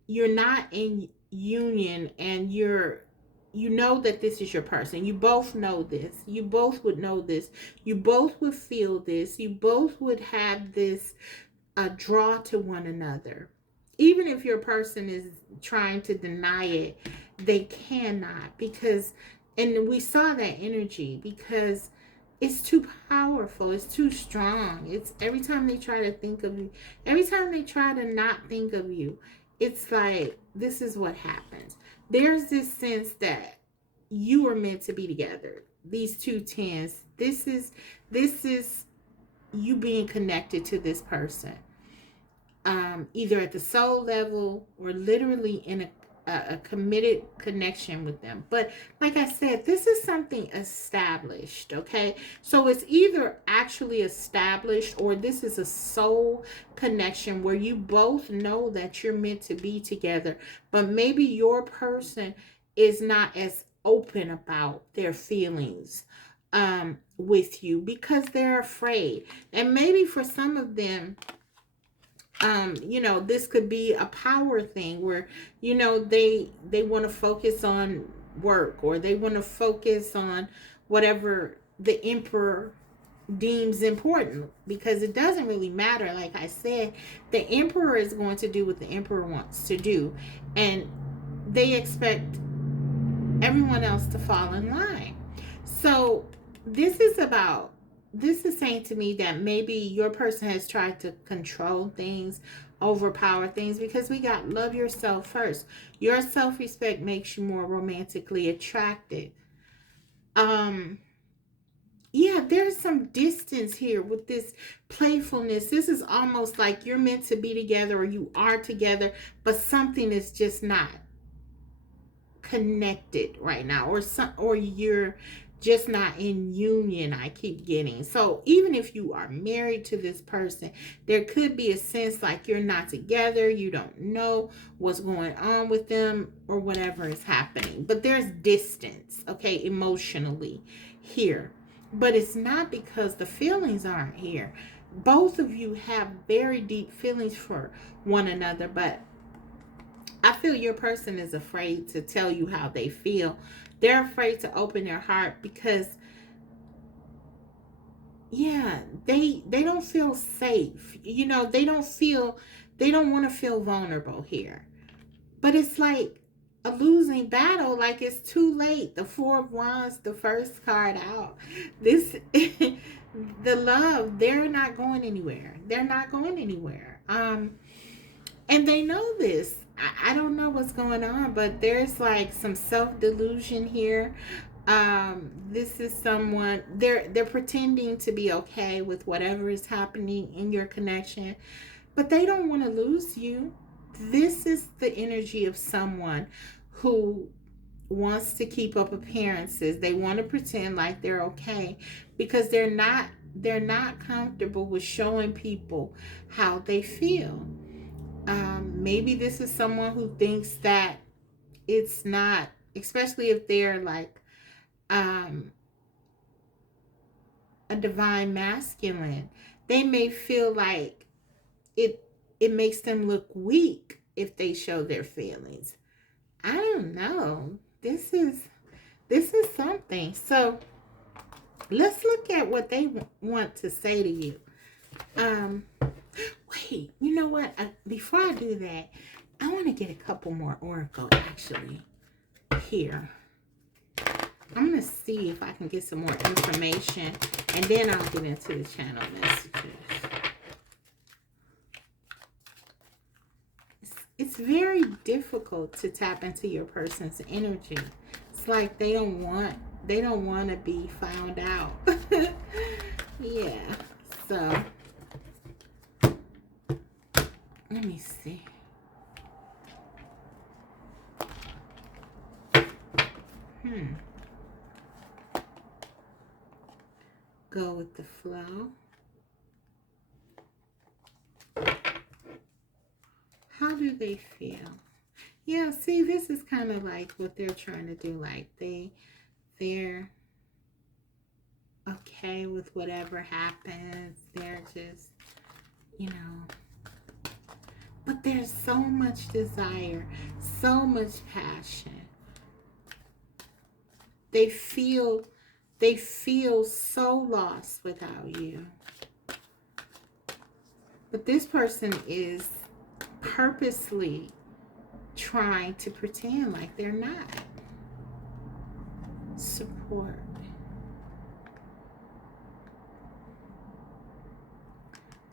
you're not in union, and you know that this is your person. You both know this. You both would know this. You both would feel this. You both would have this draw to one another. Even if your person is trying to deny it, they cannot, because, and we saw that energy, because it's too powerful. It's too strong. It's every time they try to think of you, every time they try to not think of you, it's like, this is what happens. There's this sense that you are meant to be together. These two tens. This is you being connected to this person. either at the soul level or literally in a committed connection with them. But like I said, this is something established, okay? So it's either actually established or this is a soul connection where you both know that you're meant to be together, but maybe your person is not as open about their feelings with you because they're afraid. And maybe for some of them, this could be a power thing where, they want to focus on work, or they want to focus on whatever the emperor deems important, because it doesn't really matter. Like I said, the emperor is going to do what the emperor wants to do, and they expect everyone else to fall in line. So this is saying to me that maybe your person has tried to control things, overpower things, because we got love yourself first. Your self-respect makes you more romantically attracted. Um yeah, there's some distance here with this playfulness. This is almost like you're meant to be together, or you are together, but something is just not connected right now, or you're just not in union. I keep getting, so even if you are married to this person, there could be a sense like you're not together, you don't know what's going on with them or whatever is happening, but there's distance, okay, emotionally here. But it's not because the feelings aren't here. Both of you have very deep feelings for one another, but I feel your person is afraid to tell you how they feel. They're afraid to open their heart because, yeah, they don't feel safe. They don't want to feel vulnerable here. But it's like a losing battle, like it's too late. The Four of Wands, the first card out. This the love, they're not going anywhere. They're not going anywhere. And they know this. I don't know what's going on, but there's like some self-delusion here. This is someone, they're pretending to be okay with whatever is happening in your connection, but they don't want to lose you. This is the energy of someone who wants to keep up appearances. They want to pretend like they're okay because they're not comfortable with showing people how they feel. Maybe this is someone who thinks that it's not, especially if they're like um, a divine masculine. They may feel like it it makes them look weak if they show their feelings. I don't know. This is something. So let's look at what they want to say to you. Um, Wait, you know what? Before I do that, I want to get a couple more oracle actually here. I'm going to see if I can get some more information, and then I'll get into the channel messages. It's very difficult to tap into your person's energy. It's like they don't want to be found out. Yeah. So let me see. Go with the flow. How do they feel? Yeah, see, this is kind of like what they're trying to do. Like they're okay with whatever happens. They're just, but there's so much desire, so much passion. They feel so lost without you. But this person is purposely trying to pretend like they're not. Support.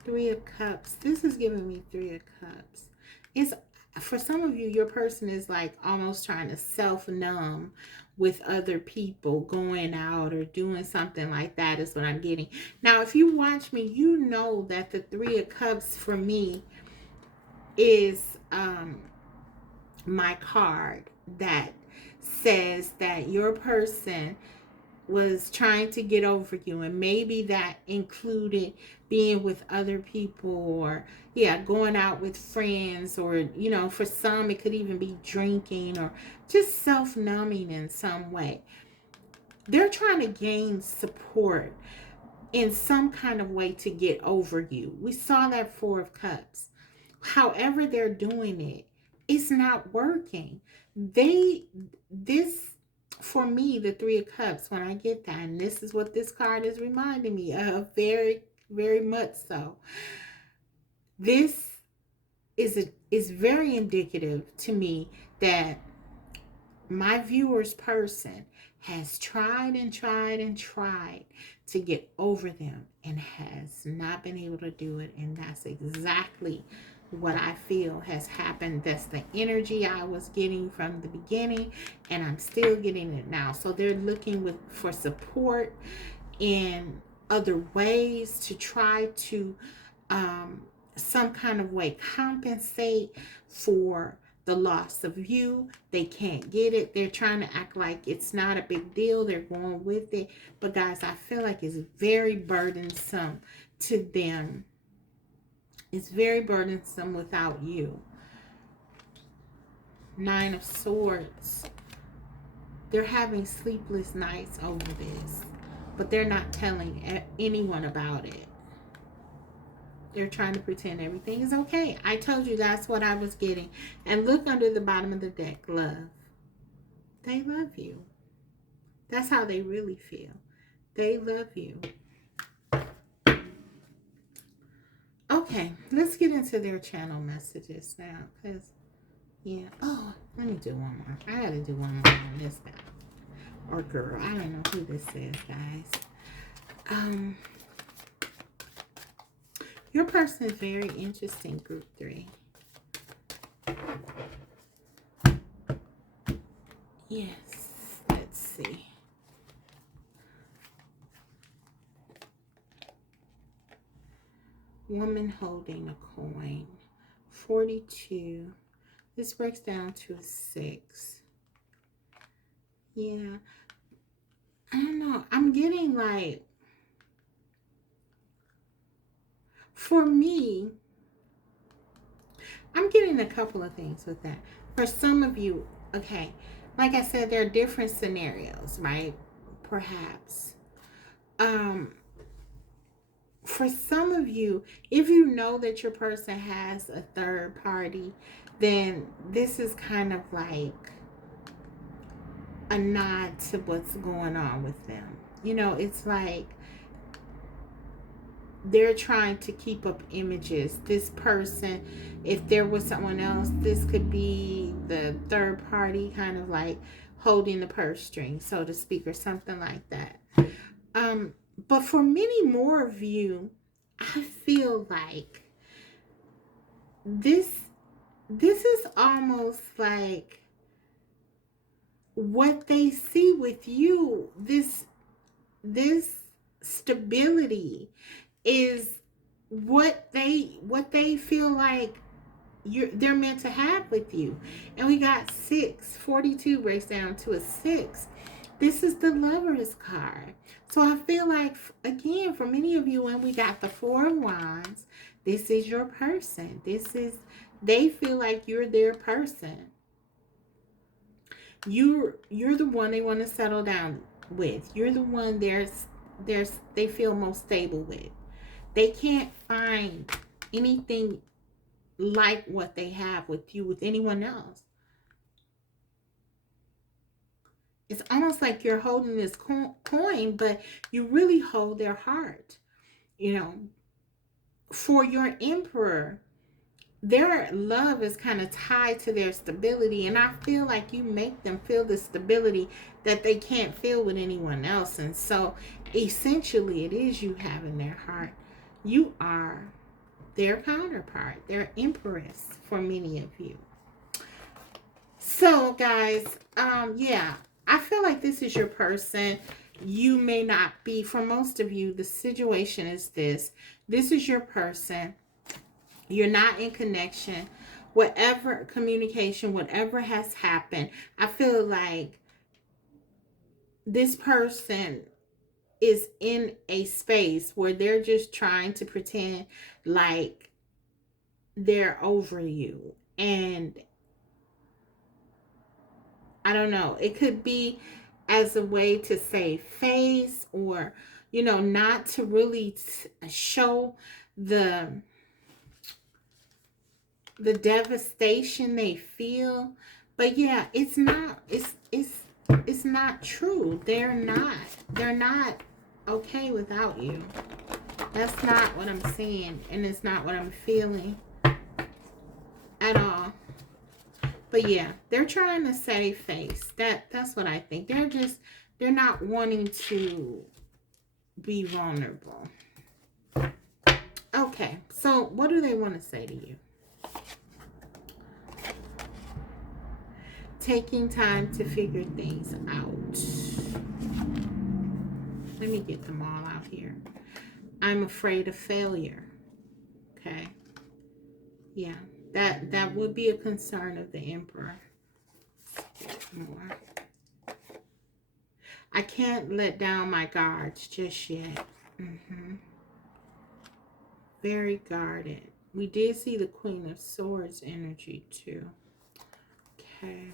Three of Cups. This is giving me Three of Cups. It's, for some of you, your person is like almost trying to self-numb with other people, going out or doing something like that is what I'm getting. Now, if you watch me, you know that the Three of Cups for me is my card that says that your person was trying to get over you, and maybe that included being with other people, or going out with friends, or for some it could even be drinking or just self-numbing in some way. They're trying to gain support in some kind of way to get over you. We saw that Four of Cups. However they're doing it, it's not working. This for me, the Three of Cups, when I get that, and this is what this card is reminding me of, very, very much so. This is very indicative to me that my viewer's person has tried and tried and tried to get over them and has not been able to do it. And that's exactly what I feel has happened. That's the energy I was getting from the beginning, and I'm still getting it now. So they're looking for support in other ways to try to some kind of way compensate for the loss of you. They can't get it. They're trying to act like it's not a big deal. They're going with it. But guys, I feel like it's very burdensome to them. It's very burdensome without you. Nine of Swords. They're having sleepless nights over this, but they're not telling anyone about it. They're trying to pretend everything is okay. I told you that's what I was getting. And look under the bottom of the deck. Love. They love you. That's how they really feel. They love you. Okay, let's get into their channel messages now. Because, oh, let me do one more. I got to do one more on this guy. Or girl. I don't know who this is, guys. Your person is very interesting, group 3. Yes, let's see. Woman holding a coin. 42. This breaks down to a 6. Yeah. I don't know. I'm getting like, for me, I'm getting a couple of things with that. For some of you, okay, like I said, there are different scenarios, right? Perhaps. For some of you, if you know that your person has a third party, then this is kind of like a nod to what's going on with them. It's like they're trying to keep up images. This person, if there was someone else, this could be the third party, kind of like holding the purse string, so to speak, or something like that. But for many more of you, I feel like this is almost like what they see with you. This stability is what they feel like they're meant to have with you. And we got 6. 42 breaks down to a 6. This is the Lover's card. So I feel like, again, for many of you, when we got the 4 of Wands, this is your person. They feel like you're their person. You're the one they want to settle down with. You're the one they feel most stable with. They can't find anything like what they have with you, with anyone else. It's almost like you're holding this coin, but you really hold their heart. For your Emperor, their love is kind of tied to their stability, and I feel like you make them feel the stability that they can't feel with anyone else. And so essentially it is you having their heart. You are their counterpart, their empress for many of you. So guys, I feel like this is your person. You may not be, for most of you, the situation is this is your person. You're not in connection whatever communication, whatever has happened, I feel like this person is in a space where they're just trying to pretend like they're over you. And I don't know, it could be as a way to save face, or, not to really show the devastation they feel. But yeah, it's not true. They're not okay without you. That's not what I'm saying, and it's not what I'm feeling at all. But yeah, they're trying to save face. That's what I think. They're not wanting to be vulnerable. Okay, so what do they want to say to you? Taking time to figure things out. Let me get them all out here. I'm afraid of failure. Okay. Yeah, that would be a concern of the Emperor. More. I can't let down my guards just yet. Very guarded. We did see the Queen of Swords energy too. Okay.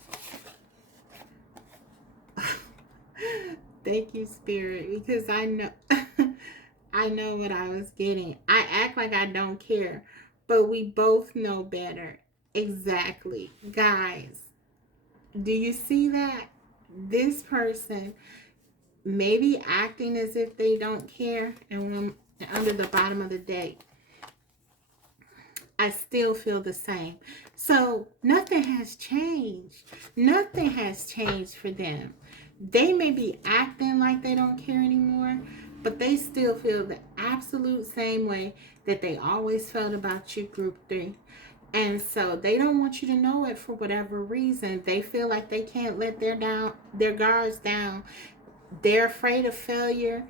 Thank you, Spirit, because I know I know what I was getting. I act like I don't care, but we both know better. Exactly. Guys, do you see that? This person may be acting as if they don't care, and when under the bottom of the deck, I still feel the same. So nothing has changed. Nothing has changed for them. They may be acting like they don't care anymore, but they still feel the absolute same way that they always felt about you, Group 3. And so they don't want you to know it for whatever reason. They feel like they can't let their guards down. They're afraid of failure.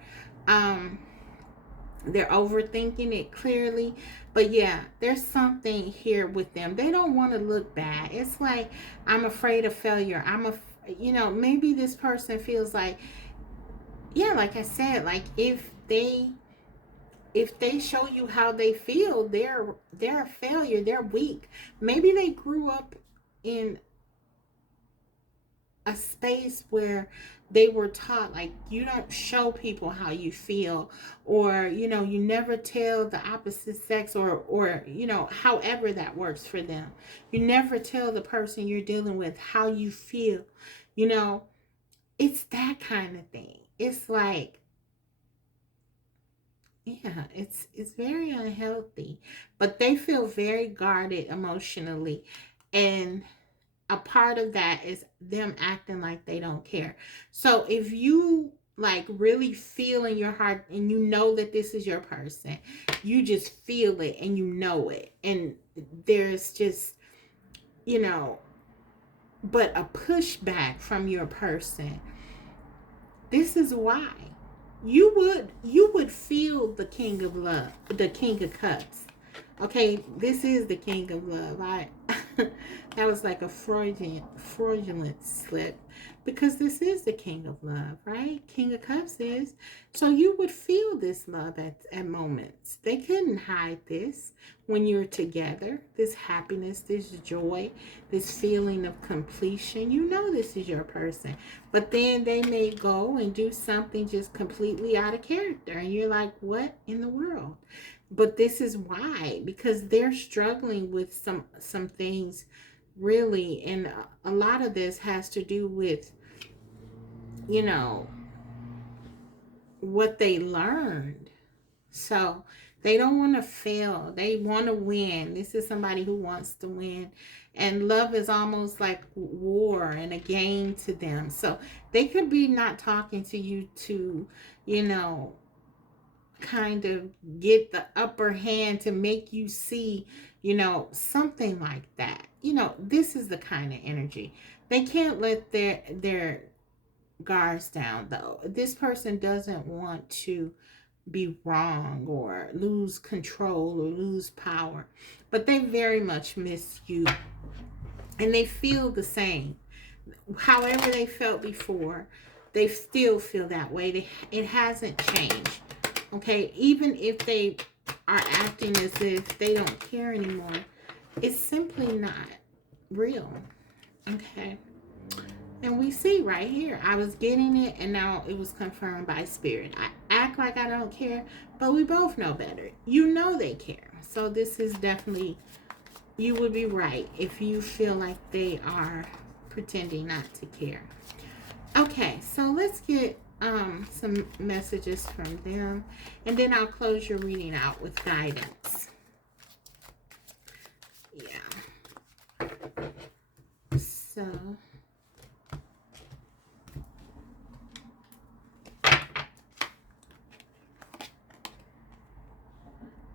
They're overthinking it clearly. But yeah, there's something here with them. They don't want to look bad. It's like, I'm afraid of failure. Maybe this person feels like, yeah, like I said, like if they show you how they feel, they're a failure. They're weak. Maybe they grew up in a space where they were taught, like, you don't show people how you feel, or you never tell the opposite sex, or however that works for them. You never tell the person you're dealing with how you feel. It's that kind of thing. It's like, yeah, it's very unhealthy, but they feel very guarded emotionally, and a part of that is them acting like they don't care. So if you like really feel in your heart and you know that this is your person, you just feel it and you know it, and there's just, but a pushback from your person. This is why you would feel the King of Love, the King of Cups. Okay, this is the King of Love. That was like a fraudulent slip, because this is the King of Love, right? King of Cups is. So you would feel this love at moments. They couldn't hide this when you're together. This happiness, this joy, this feeling of completion. You know this is your person. But then they may go and do something just completely out of character. And you're like, what in the world? But this is why, because they're struggling with some things, really, and a lot of this has to do with what they learned. So they don't want to fail, they want to win. This is somebody who wants to win, and love is almost like war and a game to them. So they could be not talking to you to kind of get the upper hand to make you see, something like that. This is the kind of energy. They can't let their guards down, though. This person doesn't want to be wrong or lose control or lose power, but they very much miss you, and they feel the same. However they felt before, they still feel that way. It hasn't changed. Okay, even if they are acting as if they don't care anymore, it's simply not real. Okay. And we see right here, I was getting it, and now it was confirmed by spirit. I act like I don't care, but we both know better. You know they care. So this is definitely, you would be right if you feel like they are pretending not to care. Okay, so let's get some messages from them, and then I'll close your reading out with guidance. Yeah. So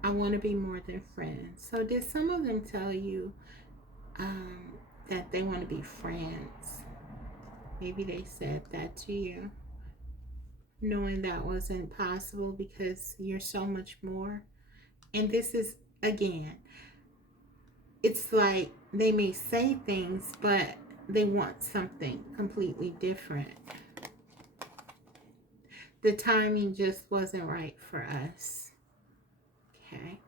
I want to be more than friends. So did some of them tell you that they want to be friends? Maybe they said that to you, knowing that wasn't possible because you're so much more. And this is, again, it's like they may say things, but they want something completely different. The timing just wasn't right for us. Okay.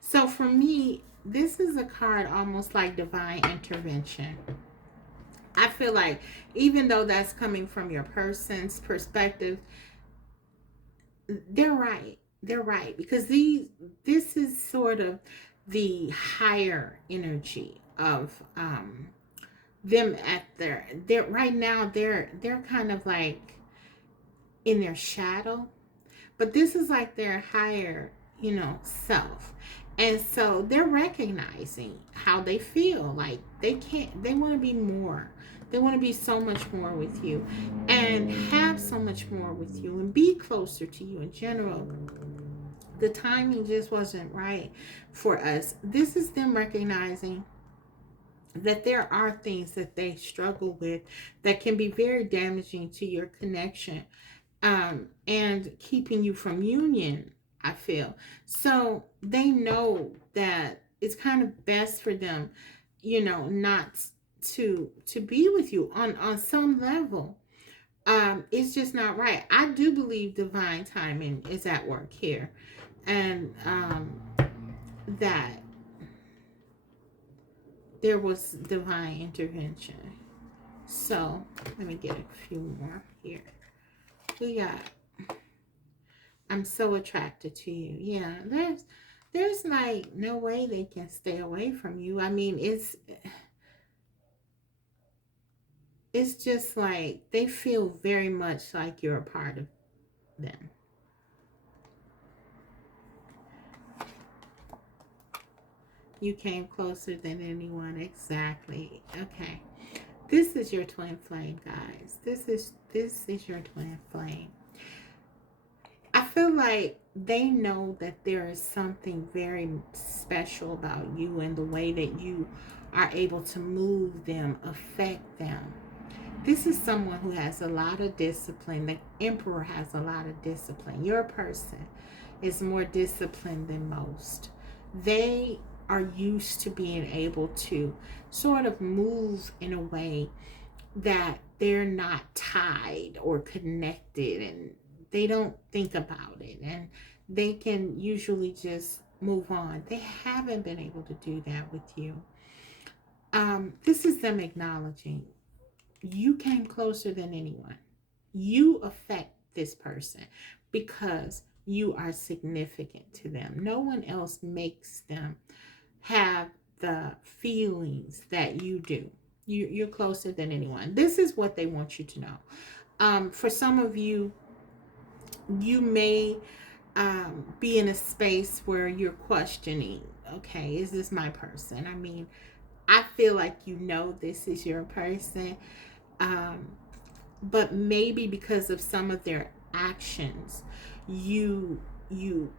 So for me, this is a card almost like divine intervention. I feel like even though that's coming from your person's perspective, they're right. They're right, because this is sort of the higher energy of them at their right now. They're kind of like in their shadow, but this is like their higher, self. And so they're recognizing how they feel like they want to be more. They want to be so much more with you and have so much more with you and be closer to you in general. The timing just wasn't right for us. This is them recognizing that there are things that they struggle with that can be very damaging to your connection, and keeping you from union, I feel. So they know that it's kind of best for them, not to be with you on some level. It's just not right. I do believe divine timing is at work here, and that there was divine intervention. So let me get a few more here. We got, I'm so attracted to you. Yeah, there's like no way they can stay away from you. I mean, it's just like they feel very much like you're a part of them. You came closer than anyone. Exactly. Okay. This is your twin flame, guys. This is your twin flame. I feel like they know that there is something very special about you and the way that you are able to move them, affect them. This is someone who has a lot of discipline. The Emperor has a lot of discipline. Your person is more disciplined than most. They are used to being able to sort of move in a way that they're not tied or connected, and they don't think about it, and they can usually just move on. They haven't been able to do that with you. This is them acknowledging you came closer than anyone. You affect this person because you are significant to them. No one else makes them have the feelings that you do. You're closer than anyone. This is what they want you to know. For some of you, you may be in a space where you're questioning, okay, is this my person? I mean, I feel like this is your person, but maybe because of some of their actions, you you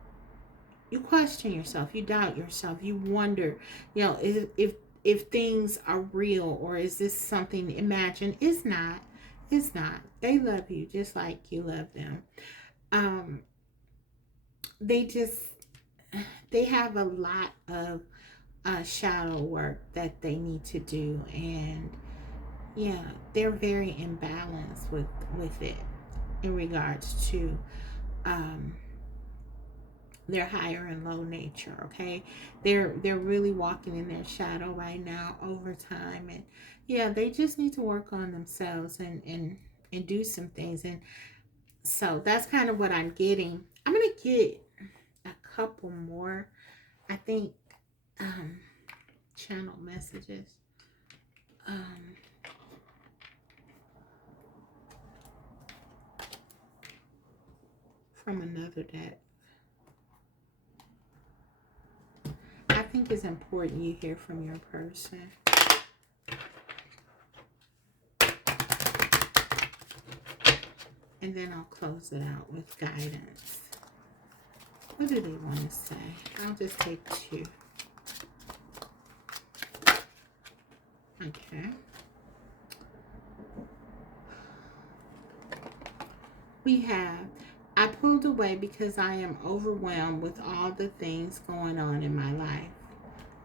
you question yourself, you doubt yourself, you wonder, if things are real, or is this something imagined? It's not. They love you just like you love them. um they just, they have a lot of shadow work that they need to do. And yeah, they're very imbalanced with it in regards to um, their higher and low nature. Okay, they're really walking in their shadow right now over time. And yeah, they just need to work on themselves and do some things. And so that's kind of what I'm getting. I'm gonna get a couple more, I think, um channel messages um from another deck. I think it's important you hear from your person. And then I'll close it out with guidance. What do they want to say? I'll just take two. Okay. We have, I pulled away because I am overwhelmed with all the things going on in my life.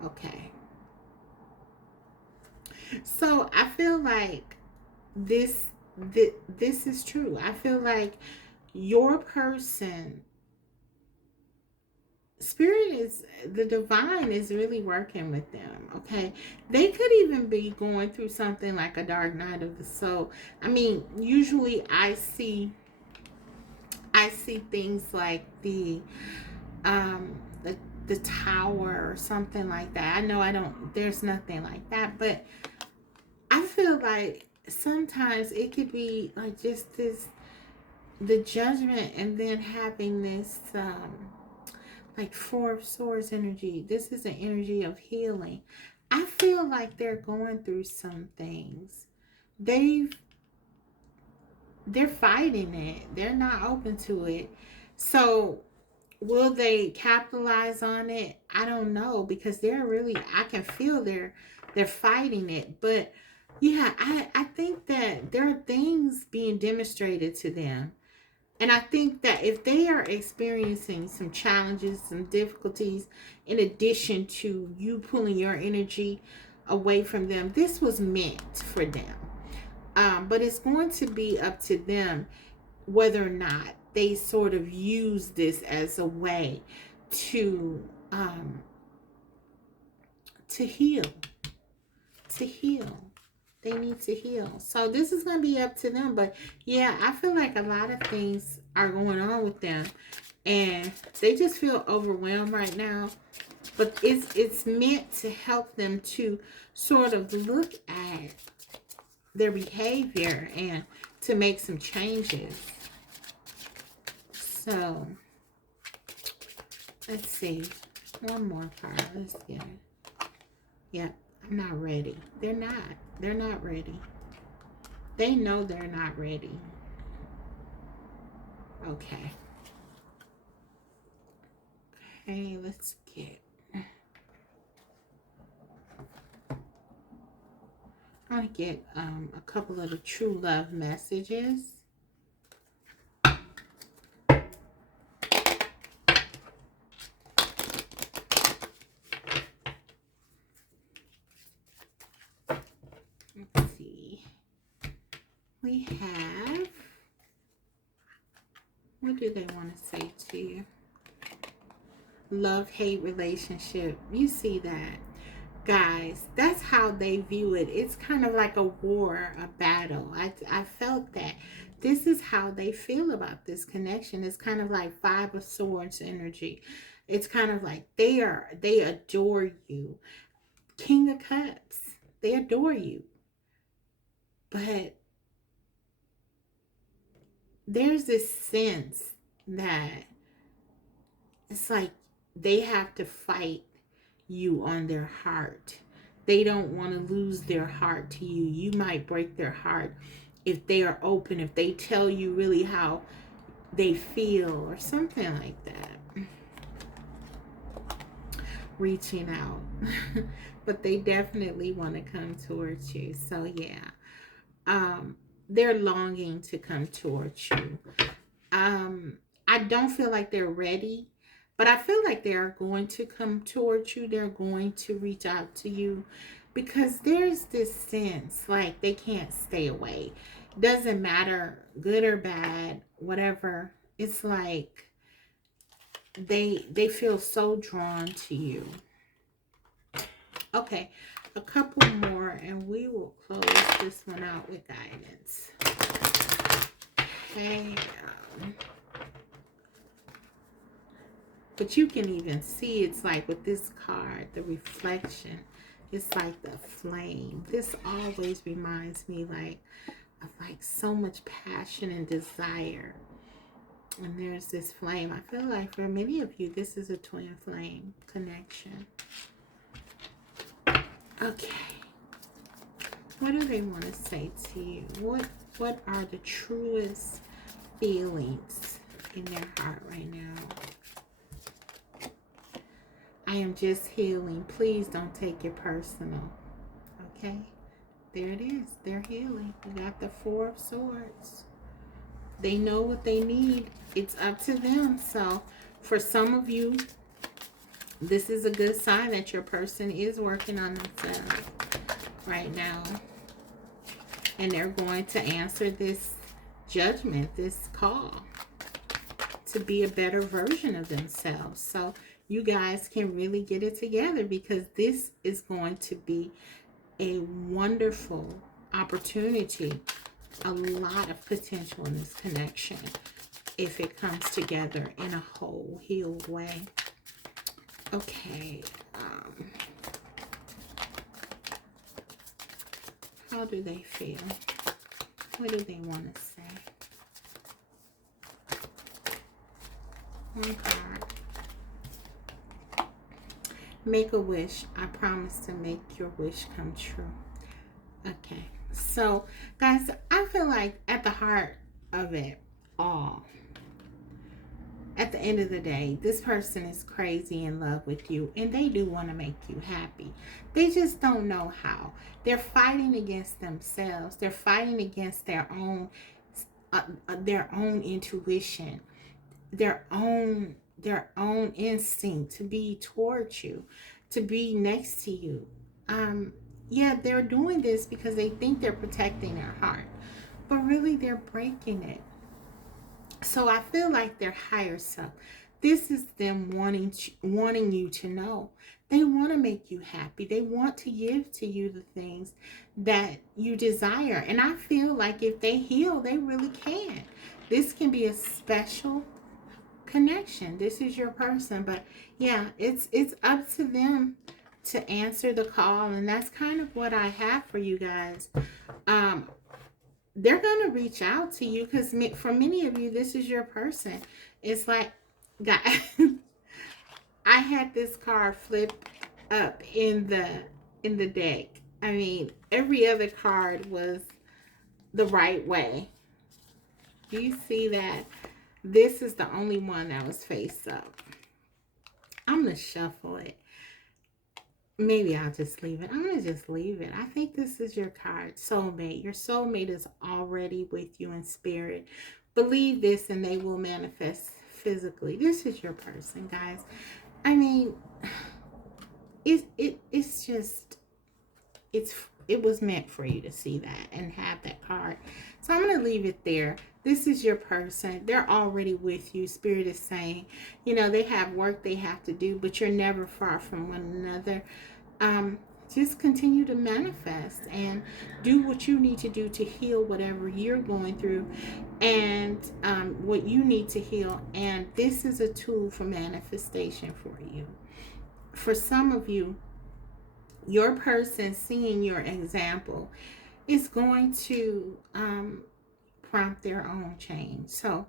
Okay. So I feel like this is true. I feel like your person, spirit is, the divine is really working with them. Okay, they could even be going through something like a dark night of the soul. I mean, usually I see things like um the tower or something like that. I know I don't, there's nothing like that, but I feel like sometimes it could be like just this, the judgment, and then having this like Four of Swords energy. This is an energy of healing. I feel like they're going through some things. They've they're fighting it. They're not open to it. So will they capitalize on it? I don't know, because they're really, I can feel they're fighting it. But yeah, I think that there are things being demonstrated to them. And I think that if they are experiencing some challenges, some difficulties, in addition to you pulling your energy away from them, this was meant for them. But it's going to be up to them whether or not they sort of use this as a way to to heal, to heal. They need to heal. So this is going to be up to them. But yeah, I feel like a lot of things are going on with them, and they just feel overwhelmed right now. But it's meant to help them to sort of look at their behavior and to make some changes. So let's see. One more card. Let's get it. Yep, I'm not ready. They're not. They're not ready. They know they're not ready. Okay. Okay, let's get. I'm going to get a couple of the true love messages. Let's see. We have, what do they want to say to you? Love-hate relationship. You see that. Guys, that's how they view it. It's kind of like a war, a battle. I felt that. This is how they feel about this connection. It's kind of like Five of Swords energy. It's kind of like they adore you. King of Cups. They adore you. But there's this sense that it's like they have to fight you on their heart. They don't want to lose their heart to you. You might break their heart if they are open, if they tell you really how they feel or something like that. Reaching out. But they definitely want to come towards you. So they're longing to come towards you. I don't feel like they're ready, but I feel like they are going to come towards you. They're going to reach out to you because there's this sense like they can't stay away. Doesn't matter, good or bad, whatever. It's like they feel so drawn to you. Okay, a couple more and we will close this one out with guidance. Okay. But you can even see it's like with this card, the reflection, it's like the flame. This always reminds me like of like so much passion and desire. And there's this flame. I feel like for many of you, this is a twin flame connection. Okay. What do they want to say to you? What are the truest feelings in their heart right now? I am just healing. Please don't take it personal. Okay? There it is. They're healing. We got the Four of Swords. They know what they need. It's up to them. So for some of you, this is a good sign that your person is working on themselves right now. And they're going to answer this judgment, this call to be a better version of themselves. So you guys can really get it together because this is going to be a wonderful opportunity. A lot of potential in this connection if it comes together in a whole healed way. Okay. How do they feel? What do they want to say? One card. Make a wish. I promise to make your wish come true. Okay. So, guys, I feel like at the heart of it all, at the end of the day, this person is crazy in love with you and they do want to make you happy. They just don't know how. They're fighting against themselves. They're fighting against their own intuition, their own instinct to be towards you, to be next to you. Yeah, they're doing this because they think they're protecting their heart, but really they're breaking it. So I feel like their higher self, this is them wanting you to know. They want to make you happy. They want to give to you the things that you desire. And I feel like if they heal, they really can. This can be a special connection. This is your person. But yeah, it's up to them to answer the call. And that's kind of what I have for you guys. They're going to reach out to you because for many of you, this is your person. It's like, guys, I had this card flip up in the deck. I mean, every other card was the right way. Do you see that? This is the only one that was face up. I'm going to shuffle it. Maybe I'll just leave it. I'm going to just leave it. I think this is your card, soulmate. Your soulmate is already with you in spirit. Believe this and they will manifest physically. This is your person, guys. I mean, it's just, it was meant for you to see that and have that card. So I'm going to leave it there. This is your person. They're already with you. Spirit is saying, you know, they have work they have to do, but you're never far from one another. Just continue to manifest and do what you need to do to heal whatever you're going through and what you need to heal. And this is a tool for manifestation for you. For some of you, your person seeing your example is going to prompt their own change. So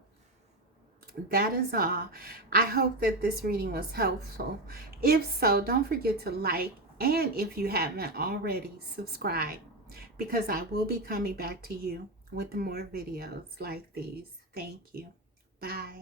that is all. I hope that this reading was helpful. If so, don't forget to like, and if you haven't already, subscribe, because I will be coming back to you with more videos like these. Thank you. Bye.